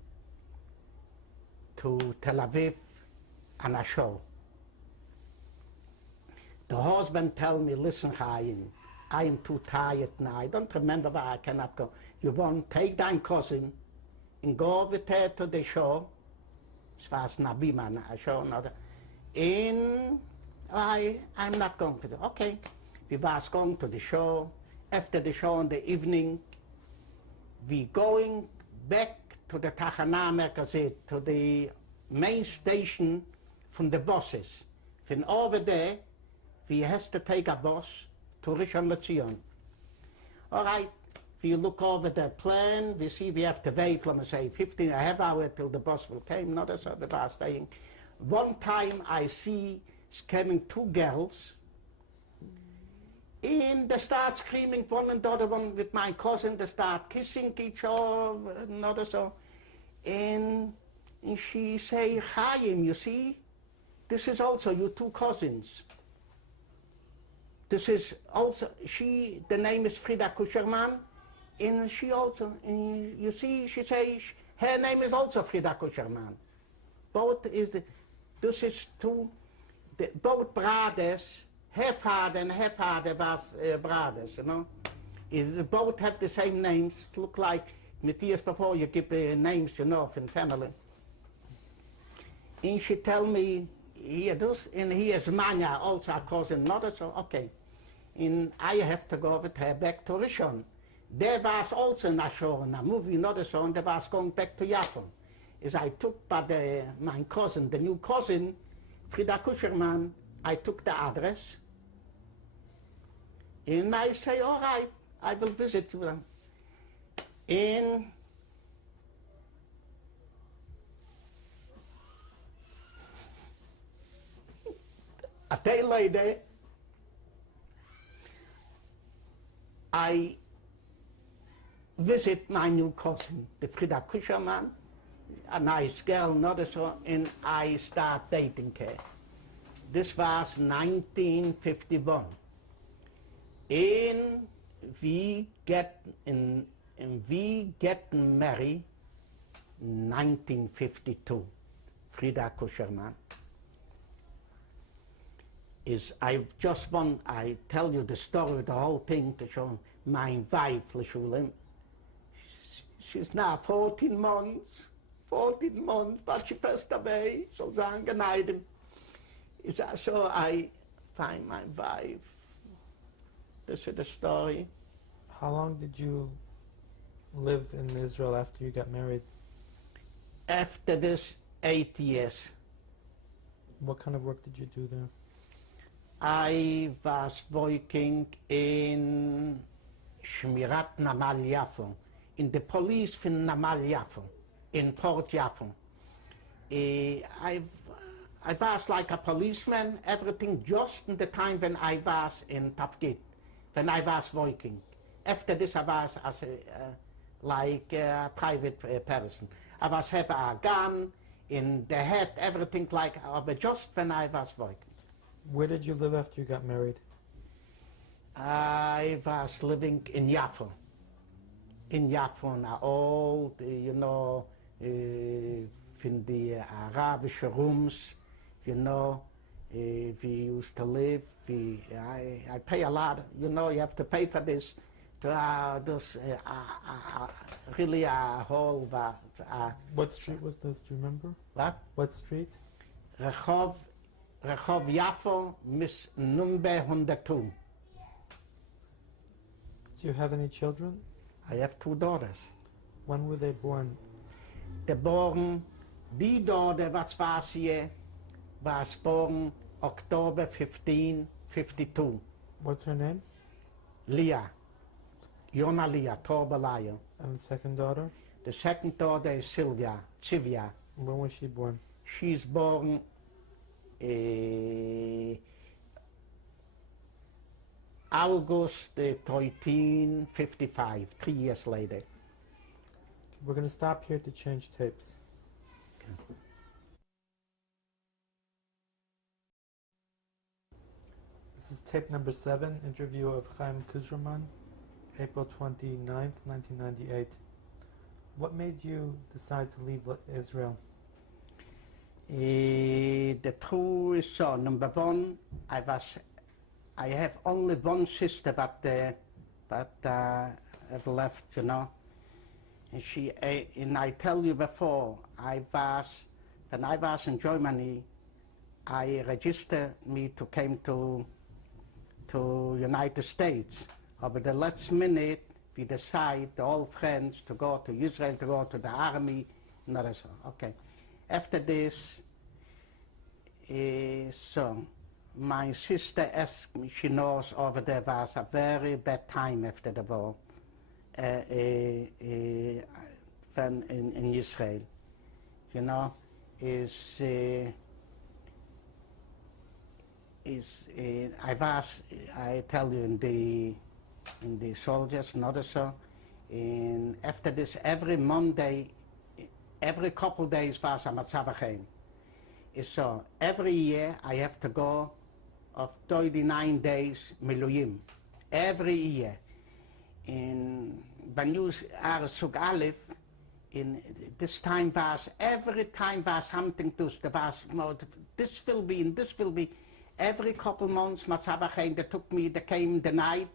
to Tel Aviv and a show. The husband tell me, listen, Chaim, I am too tired now. I don't remember why I cannot go. You want to take dein cousin and go with her to the show. Es war Nabiman, a show, not and I'm not going to do. Okay, we was going to the show. After the show in the evening, we going back to the Tachana Merkazit, to the main station from the buses. From over there, we has to take a bus to Rishon LeZion. All right, we look over the plan, we see we have to wait, let me say, 15, a half hour till the bus will come, not as the bus staying. One time I see coming 2 girls, and they start screaming, one and the other one with my cousin, they start kissing each other, another so. And she say, Chaim, you see, this is also your 2 cousins. This is also, the name is Frida Kuszerman, and she also, and you see, she says, her name is also Frida Kuszerman. Both this is 2, both brothers, her father and her father was brothers, you know. Both have the same names, look like Matthias before you give names, you know, in family. And she tell me, here this, and here's Manya, also a cousin, not so, okay. And I have to go with her back to Rishon. There was also a show, a movie, not so, and they was going back to Yafo. As I took by my cousin, the new cousin, Frida Kuszerman, I took the address, and I say, all right, I will visit you. And a day later, I visit my new cousin, the Frida Kuszerman, a nice girl, not so, and I start dating her. This was 1951. And we get married in 1952. Frida Kuszerman. I tell you the story, the whole thing to show my wife, Leshulim. She's now 14 months, but she passed away, so angeneidem. So I find my wife. This is the story. How long did you live in Israel after you got married? After this, 8 years. What kind of work did you do there? I was working in Shmirat Namal Yafo, in the police from Namal Yafo, in Port Yafo. I was like a policeman, everything just in the time when I was in Tafgit, when I was working. After this I was as like a private person. I was have a gun in the head, everything like, but just when I was working. Where did you live after you got married? I was living in Yafo. In Yafo, an old, in the Arabic rooms, we used to live. I pay a lot, you have to pay for this. Really a whole. What street was this? Do you remember? What? What street? Rehov Yafo, Miss Number 102. Do you have any children? I have 2 daughters. When were they born? Die daughter was hier, was born October 15, 52. What's her name? Leah. Yona Leah, Torbalaya. And the second daughter? The second daughter is Chivia. When was she born? She's born August 1355, 3 years later. We're going to stop here to change tapes. This is tape number 7, interview of Chaim Kuszerman, April 29th, 1998. What made you decide to leave Israel? The truth is so, number one, I have only one sister but have left, And and I tell you before, when I was in Germany, I registered me to came to United States. But the last minute, we decide, all friends, to go to Israel, to go to the army, okay. After this, so my sister asked me, she knows over there was a very bad time after the war in Israel. I tell you, in the soldiers, not so. And after this, every Monday, every couple days was a Matzav Chaim. So every year I have to go of 39 days Miluyim. Every year. And when you are Sug Aleph, in this time was, every time was something to, there was, this will be, and this will be. Every couple months, Matzav Chaim, they came the night,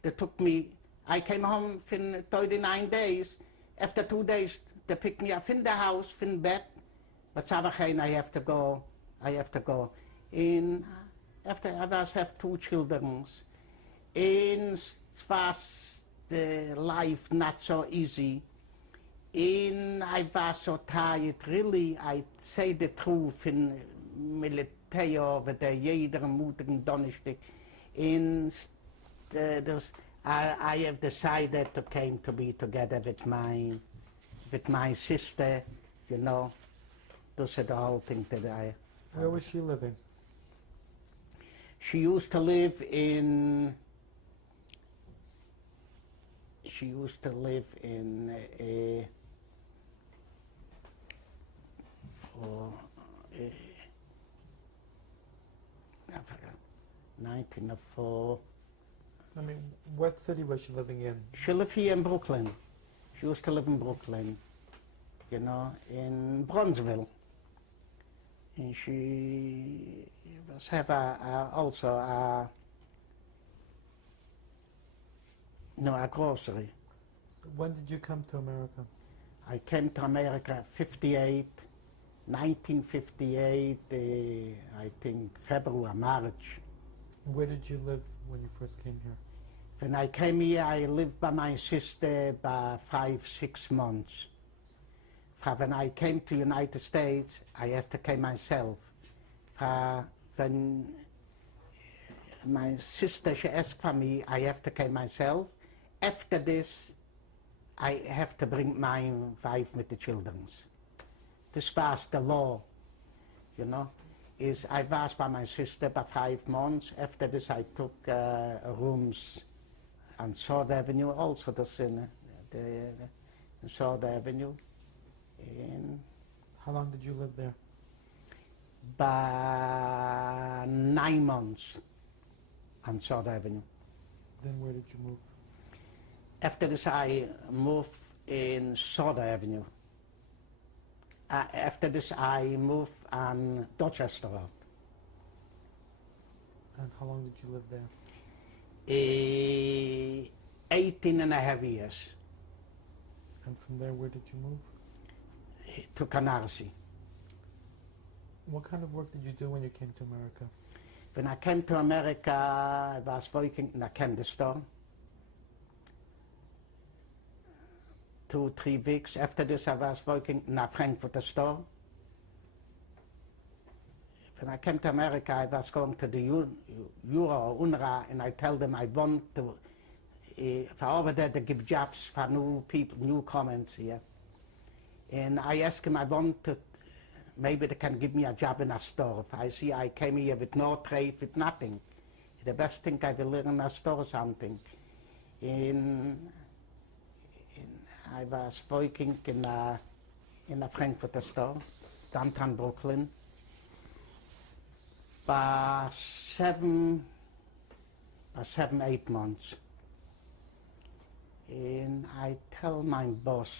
they took me, I came home for 39 days. After 2 days, they picked me up in the house, in bed. Matzav Chaim, I have to go. And after I have 2 children, and it was the life not so easy. And I was so tired, really, I say the truth, in military over there, jeder mutigen Donnerstag. And I have decided to came to be together with my sister, Those are the whole thing that I... Where was she living? She used to live in I forgot, 1904. I mean, what city was she living in? She lived here in Brooklyn. She used to live in Brooklyn, in Bronzeville. And she was have also a grocery. So when did you come to America? I came to America 1958, I think February, March. Where did you live when you first came here? When I came here, I lived by my sister by 5-6 months. When I came to United States, I had to come myself. When my sister, she asked for me, I have to come myself. After this, I have to bring my wife with the children. This was the law, you know. I was by my sister for 5 months. After this, I took rooms on Sword Avenue, also the Sword Avenue. And How long did you live there? by 9 months on Sword Avenue. Then where did you move? After this, I moved in Sword Avenue. After this, I moved on Dorchester Road. And how long did you live there? 18 and a half years And from there, where did you move? to Canarsie. What kind of work did you do when you came to America? When I came to America, I was working in a candy store. 2, 3 weeks. After this, I was working in a Frankfurter store. When I came to America, I was going to the Euro, UNRWA, and I tell them I want to, for over there to give jobs for new people, newcomers here. And I asked him, I want to, maybe they can give me a job in a store. I see I came here with no trade, with nothing. The best thing I will learn in a store or something. And I was working in a Frankfurter store, downtown Brooklyn, for 7, 8 months. And I tell my boss,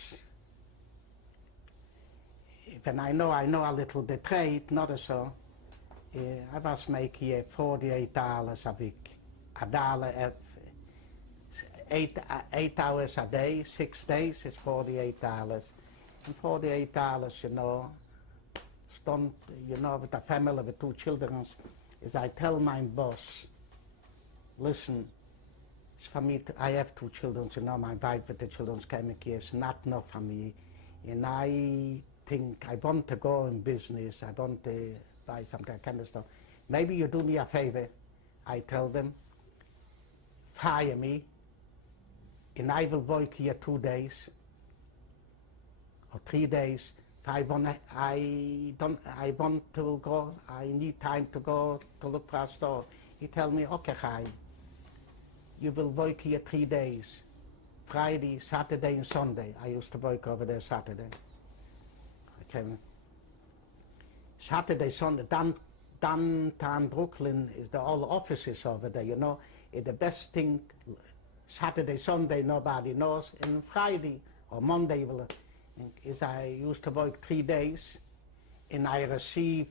when I know a little the trade, not so, I was making $48 a week, $1 8 hours a day, 6 days is $48. And $48, you know, stunt, you know, with a family with 2 children, is I tell my boss, listen, it's for me, I have 2 children, you know, my wife with the children came here, it's not enough for me. And I think I want to go in business, I want to buy some kind of stuff. Maybe you do me a favor, I tell them, fire me, and I will work here 2 days or 3 days. If I want to go, I need time to go to look for a store. He tell me, okay, Chaim, you will work here 3 days, Friday, Saturday, and Sunday. I used to work over there Saturday. Okay. Saturday, Sunday, downtown Brooklyn is the all offices over there, you know. The best thing, Saturday, Sunday, nobody knows, and Friday or Monday, is I used to work 3 days, and I receive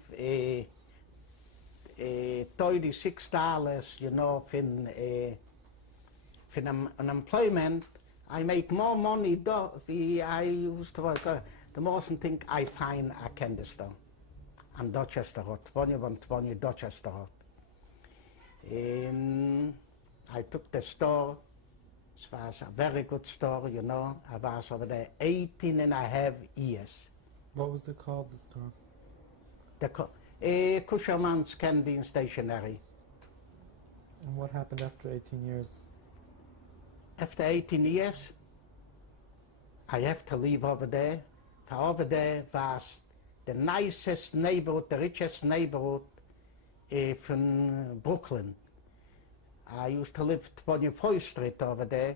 $36, you know, for unemployment. I make more money though I used to work. The most thing I find a candy store on Dorchester Road, 2120 Dorchester Road. And I took the store. It was a very good store, you know. I was over there 18 and a half years. What was it called, the store? The Kuszerman's Candy and Stationery. And what happened after 18 years? After 18 years, I have to leave over there. For over there was the nicest neighborhood, the richest neighborhood from Brooklyn. I used to live 24th Street over there.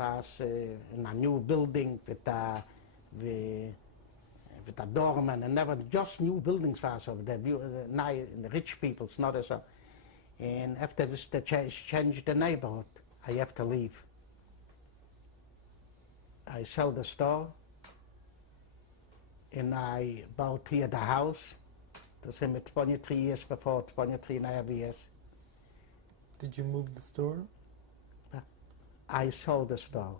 Was in a new building with a doorman, and never just new buildings was over there. Rich people's, not so. And after this, they changed the neighborhood. I have to leave. I sell the store, and I bought here the house. That's him 23 years before, 23 and a half years. Did you move the store? I sold the store.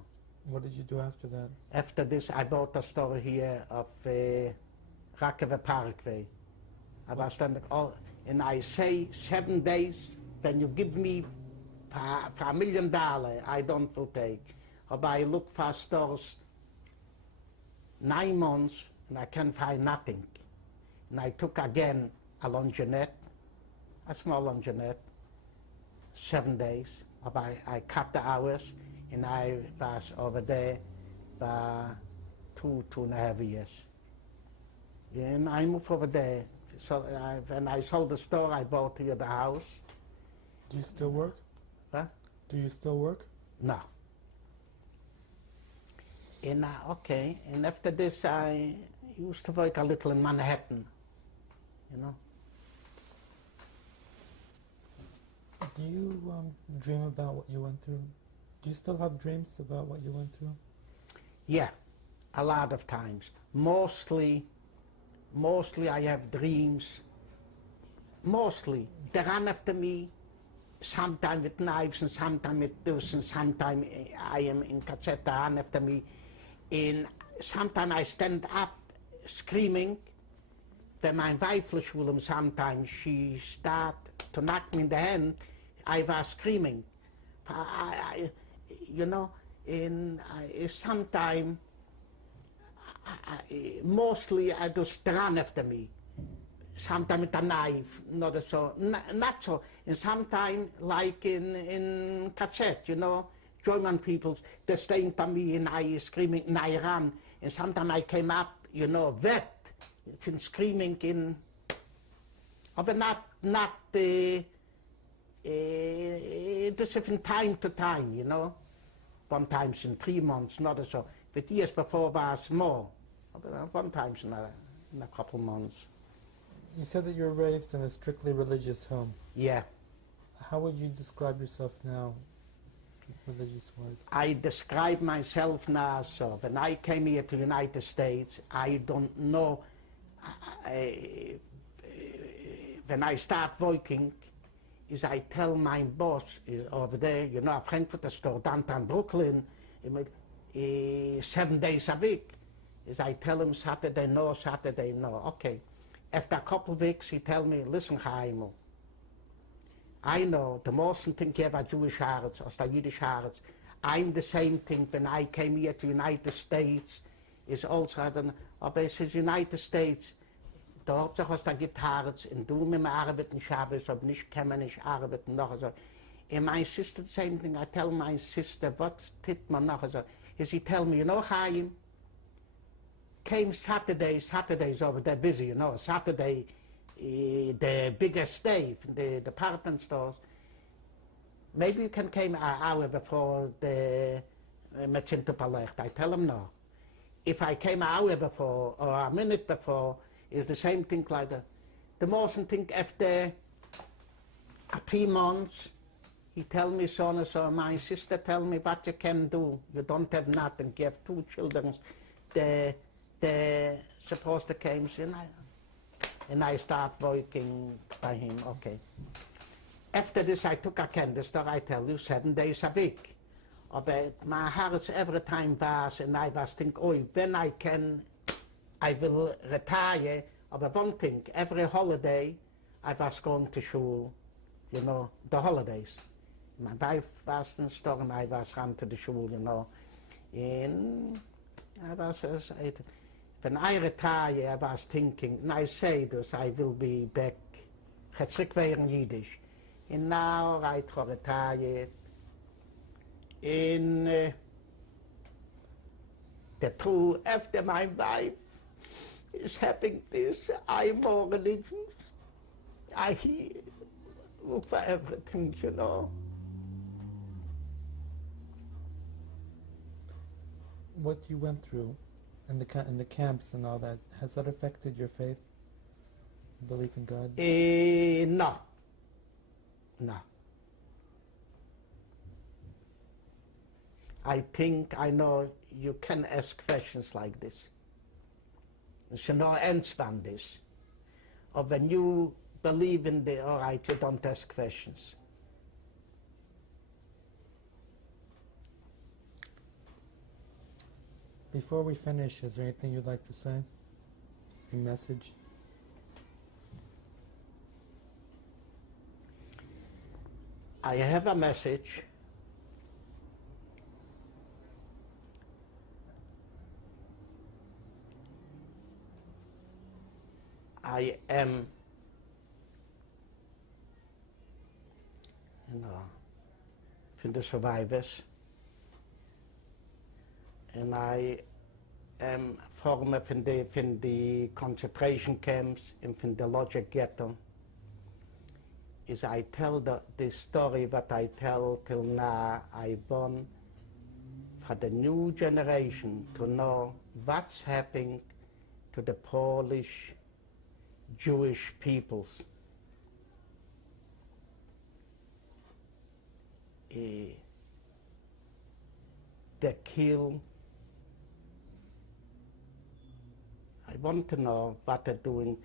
What did you do after that? After this, I bought a store here of Rockaway Parkway. I was done all, and I say 7 days, when you give me for $1 million, I don't will take. But I look for stores 9 months, and I can't find nothing. And I took again a laundrette, a small laundrette, 7 days. I cut the hours, and I was over there for 2.5 years. Yeah, and I moved over there. So when I sold the store, I bought here the house. Do you still work? Huh? Do you still work? No. And okay, and after this, I used to work a little in Manhattan, you know. Do you dream about what you went through? Do you still have dreams about what you went through? Yeah, a lot of times. Mostly I have dreams. Mostly, they run after me, sometimes with knives and sometimes with this, and sometimes I am in cassette, they run after me. And sometimes I stand up screaming. When my wife was schwul, sometimes she start to knock me in the hand, I was screaming. You know, and sometimes, mostly I just run after me. Sometimes with a knife, not so, not so. And sometimes like in cassette, you know, German people, they're staying by me and I screaming and I run. And sometimes I came up, you know, wet from screaming in, but not just from time to time, you know. Sometimes in 3 months, not so. But years before was more, but sometimes in a couple months. You said that you were raised in a strictly religious home. Yeah. How would you describe yourself now, religious-wise? I describe myself now so. When I came here to the United States, I don't know. When I start working, is I tell my boss over there, you know, a Frankfurter store downtown Brooklyn, 7 days a week. Is I tell him Saturday no. Okay. After a couple of weeks, he tell me, listen, Chaim, I know the most thing you have a Jewish heart or the Yiddish heart. I'm the same thing when I came here to the United States. Is also, but es ist United States, da Hauptsache was da gibt Harz, und du mit mir arbeiten Shabbos, aber nicht kann man nicht arbeiten noch so. And my sister, the same thing, I tell my sister, what did man noch so? She tell me, you know, Chaim, came Saturdays over there busy, you know, Saturday, the biggest day, the department stores. Maybe you can come an hour before the Machinta Palech. I tell him no. If I came an hour before or a minute before, it's the same thing like that. The most thing after 3 months, he tell me so and so. My sister tell me what you can do. You don't have nothing. You have 2 children. They're supposed to come, and I start working by him. Okay. After this, I took a canister. I tell you, 7 days a week. But my heart every time was, and I was think, oh, when I can, I will retire. But one thing, every holiday, I was going to shul, you know, the holidays. My wife was in the store, and I was run to the shul, you know. And I was, when I retire, I was thinking, and I say this, I will be back, in Yiddish. And now I retired. In the truth, after my wife is having this, I'm more religious. I look for everything, you know. What you went through in the camps and all that, has that affected your faith, belief in God? No. No. I think I know you can ask questions like this. You should not answer this. Or when you believe in the, all right, you don't ask questions. Before we finish, is there anything you'd like to say? A message? I have a message. I am, you know, from the survivors. And I am former from the concentration camps and from the Logic ghetto. Is I tell the story that I tell till now, I want for the new generation to know what's happening to the Polish Jewish peoples. They kill. I want to know what they're doing.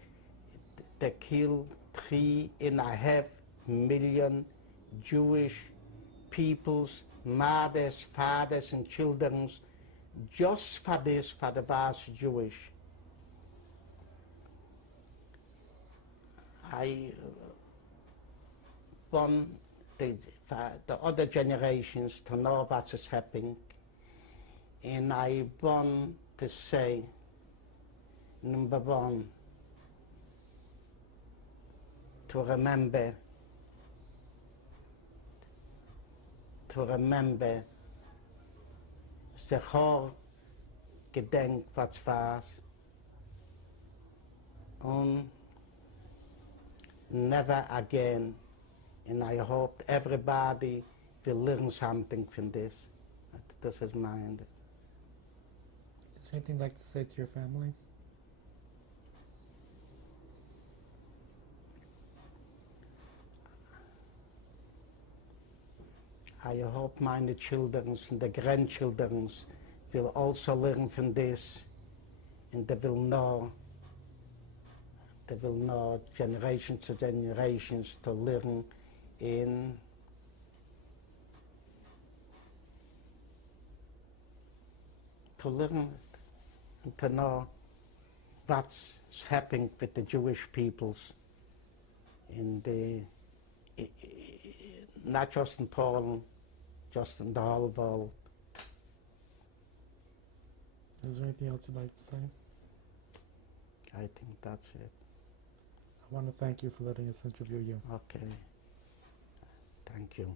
They kill 3.5 million Jewish peoples, mothers, fathers, and children, just for this, for the vast Jewish. I want for the other generations to know what is happening, and I want to say, number one, to remember Zechor gedenk was war's, and never again. And I hope everybody will learn something from this. This is mine. Is there anything you'd like to say to your family? I hope my children and the grandchildren will also learn from this, and they will know generations to generations to learn in to learn and to know what's happening with the Jewish peoples in the not just in Poland, just in the whole world. Is there anything else you'd like to say? I think that's it. I want to thank you for letting us interview you. Okay. Thank you.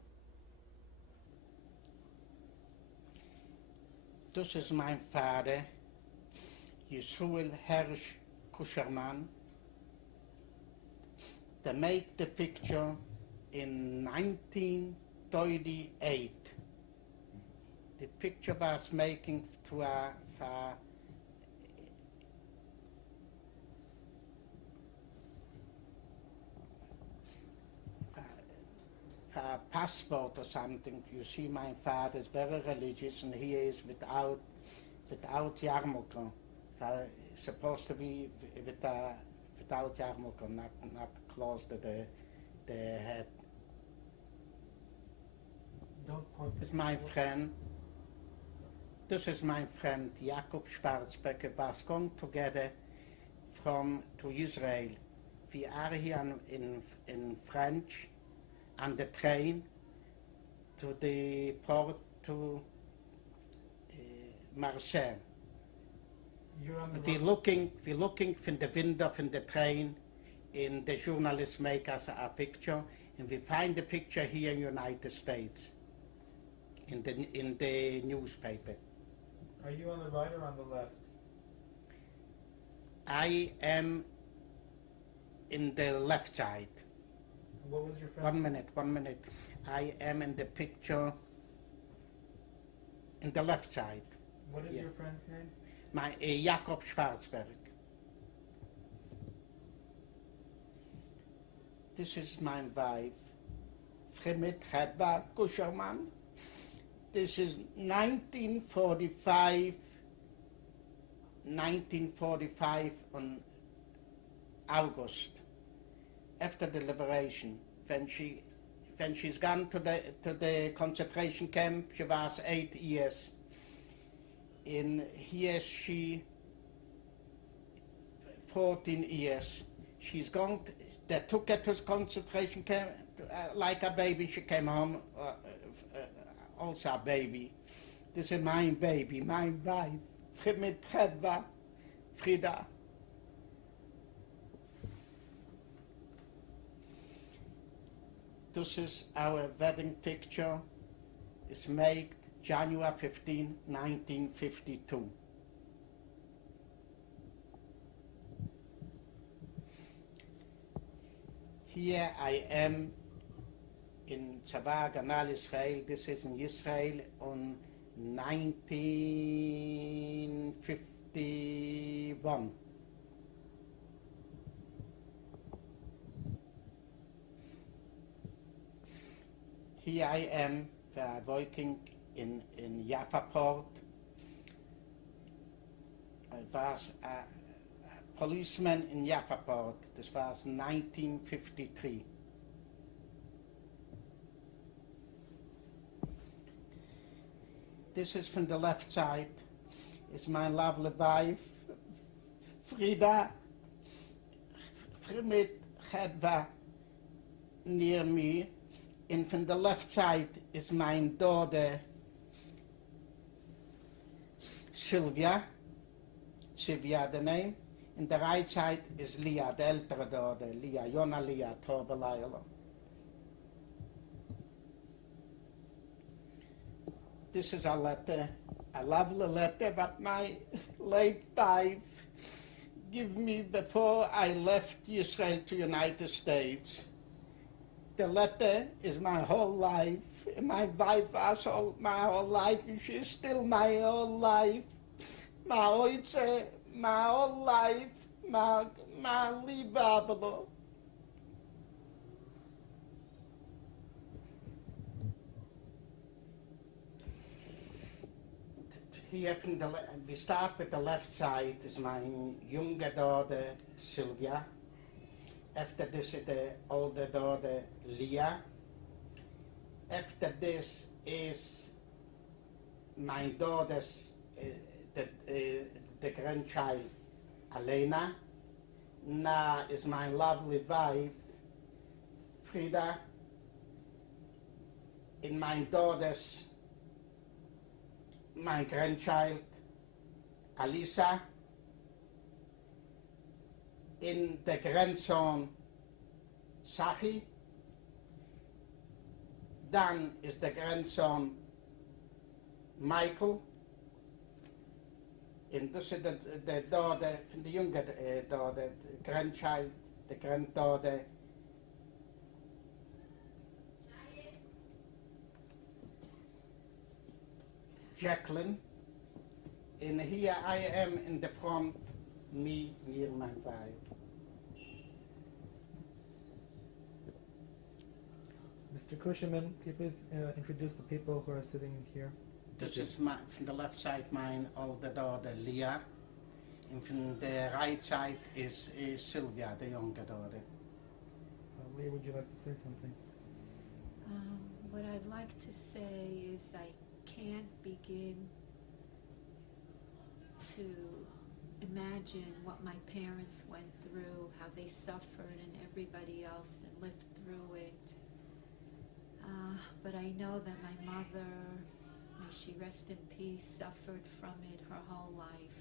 Das ist mein Vater, Chaim Kuszerman. They made the picture in 1938. The picture was making for passport or something. You see, my father is very religious, and he is without yarmulke. Supposed to be without yarmulke, not close to the head. This is my friend. This is my friend Jakob Schwarzbecker. Was come together to Israel. We are here in French on the train to the port to Marseille. We're looking from the window from the train, and the journalists make us a picture, and we find the picture here in the United States in the newspaper. Are you on the right or on the left? I am in the left side. What was your friend? 1 minute. I am in the picture in the left side. What is your friend's name? My Jakob Schwarzberg. This is my wife, Chaim Kuszerman. This is 1945 on August, after the liberation, when she's gone to the concentration camp. She was 8 years. In here she 14 years. She's gone. They took her to the concentration camp like a baby. She came home also a baby. This is my baby, my wife, Frida. This is our wedding picture is made January 15, 1952. Here I am in Tzava Ganal Israel. This is in Israel on 1951. Here I am working in Jaffa Port. I was a policeman in Jaffa Port. This was 1953. This is from the left side. Is my lovely wife, Frida, Frimit Chedva, near me. And from the left side is my daughter, Sylvia the name. And the right side is Leah, the elder daughter, Leah, Yona Leah, Torbelayla. This is a letter, a lovely letter that my late wife gave me before I left Israel to United States. The letter is my whole life. My wife was my whole life, and she's still my whole life. My whole life, my liebe Abelo. Here from we start with the left side is my younger daughter, Sylvia. After this is the older daughter, Leah. After this is my daughter's, the grandchild, Elena. Now is my lovely wife, Frida. In my daughter's, my grandchild, Alisa. In the grandson, Sachi. Dan is the grandson, Michael. And this is the daughter, from the younger daughter, the grandchild, the granddaughter, Jacqueline. And here I am in the front, me near my wife. Mr. Kuszerman, can you please introduce the people who are sitting here? This is my, from the left side, mine older daughter, Leah. And from the right side is Sylvia, the younger daughter. Leah, would you like to say something? What I'd like to say is I can't begin to imagine what my parents went through, how they suffered, and everybody else, and lived through it. But I know that my mother, may she rest in peace, suffered from it her whole life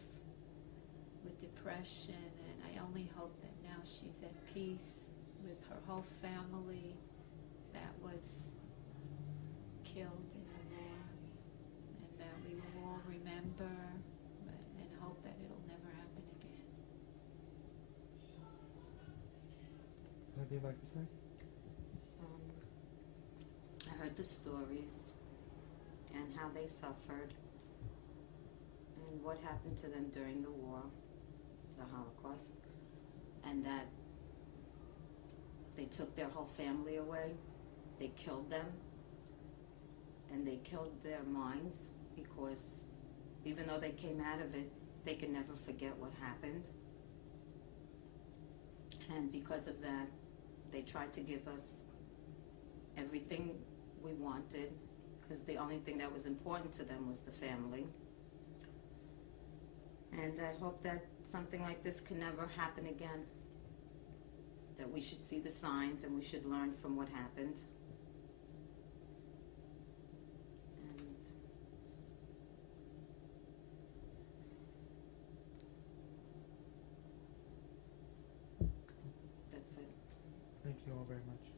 with depression, and I only hope that now she's at peace with her whole family that was killed in the war, and that we will all remember and hope that it'll never happen again. What would you like to say? I heard the stories and how they suffered and what happened to them during the war, the Holocaust, and that they took their whole family away, they killed them, and they killed their minds because even though they came out of it, they could never forget what happened. And because of that, they tried to give us everything we wanted, because the only thing that was important to them was the family. And I hope that something like this can never happen again, that we should see the signs and we should learn from what happened. And that's it. Thank you all very much.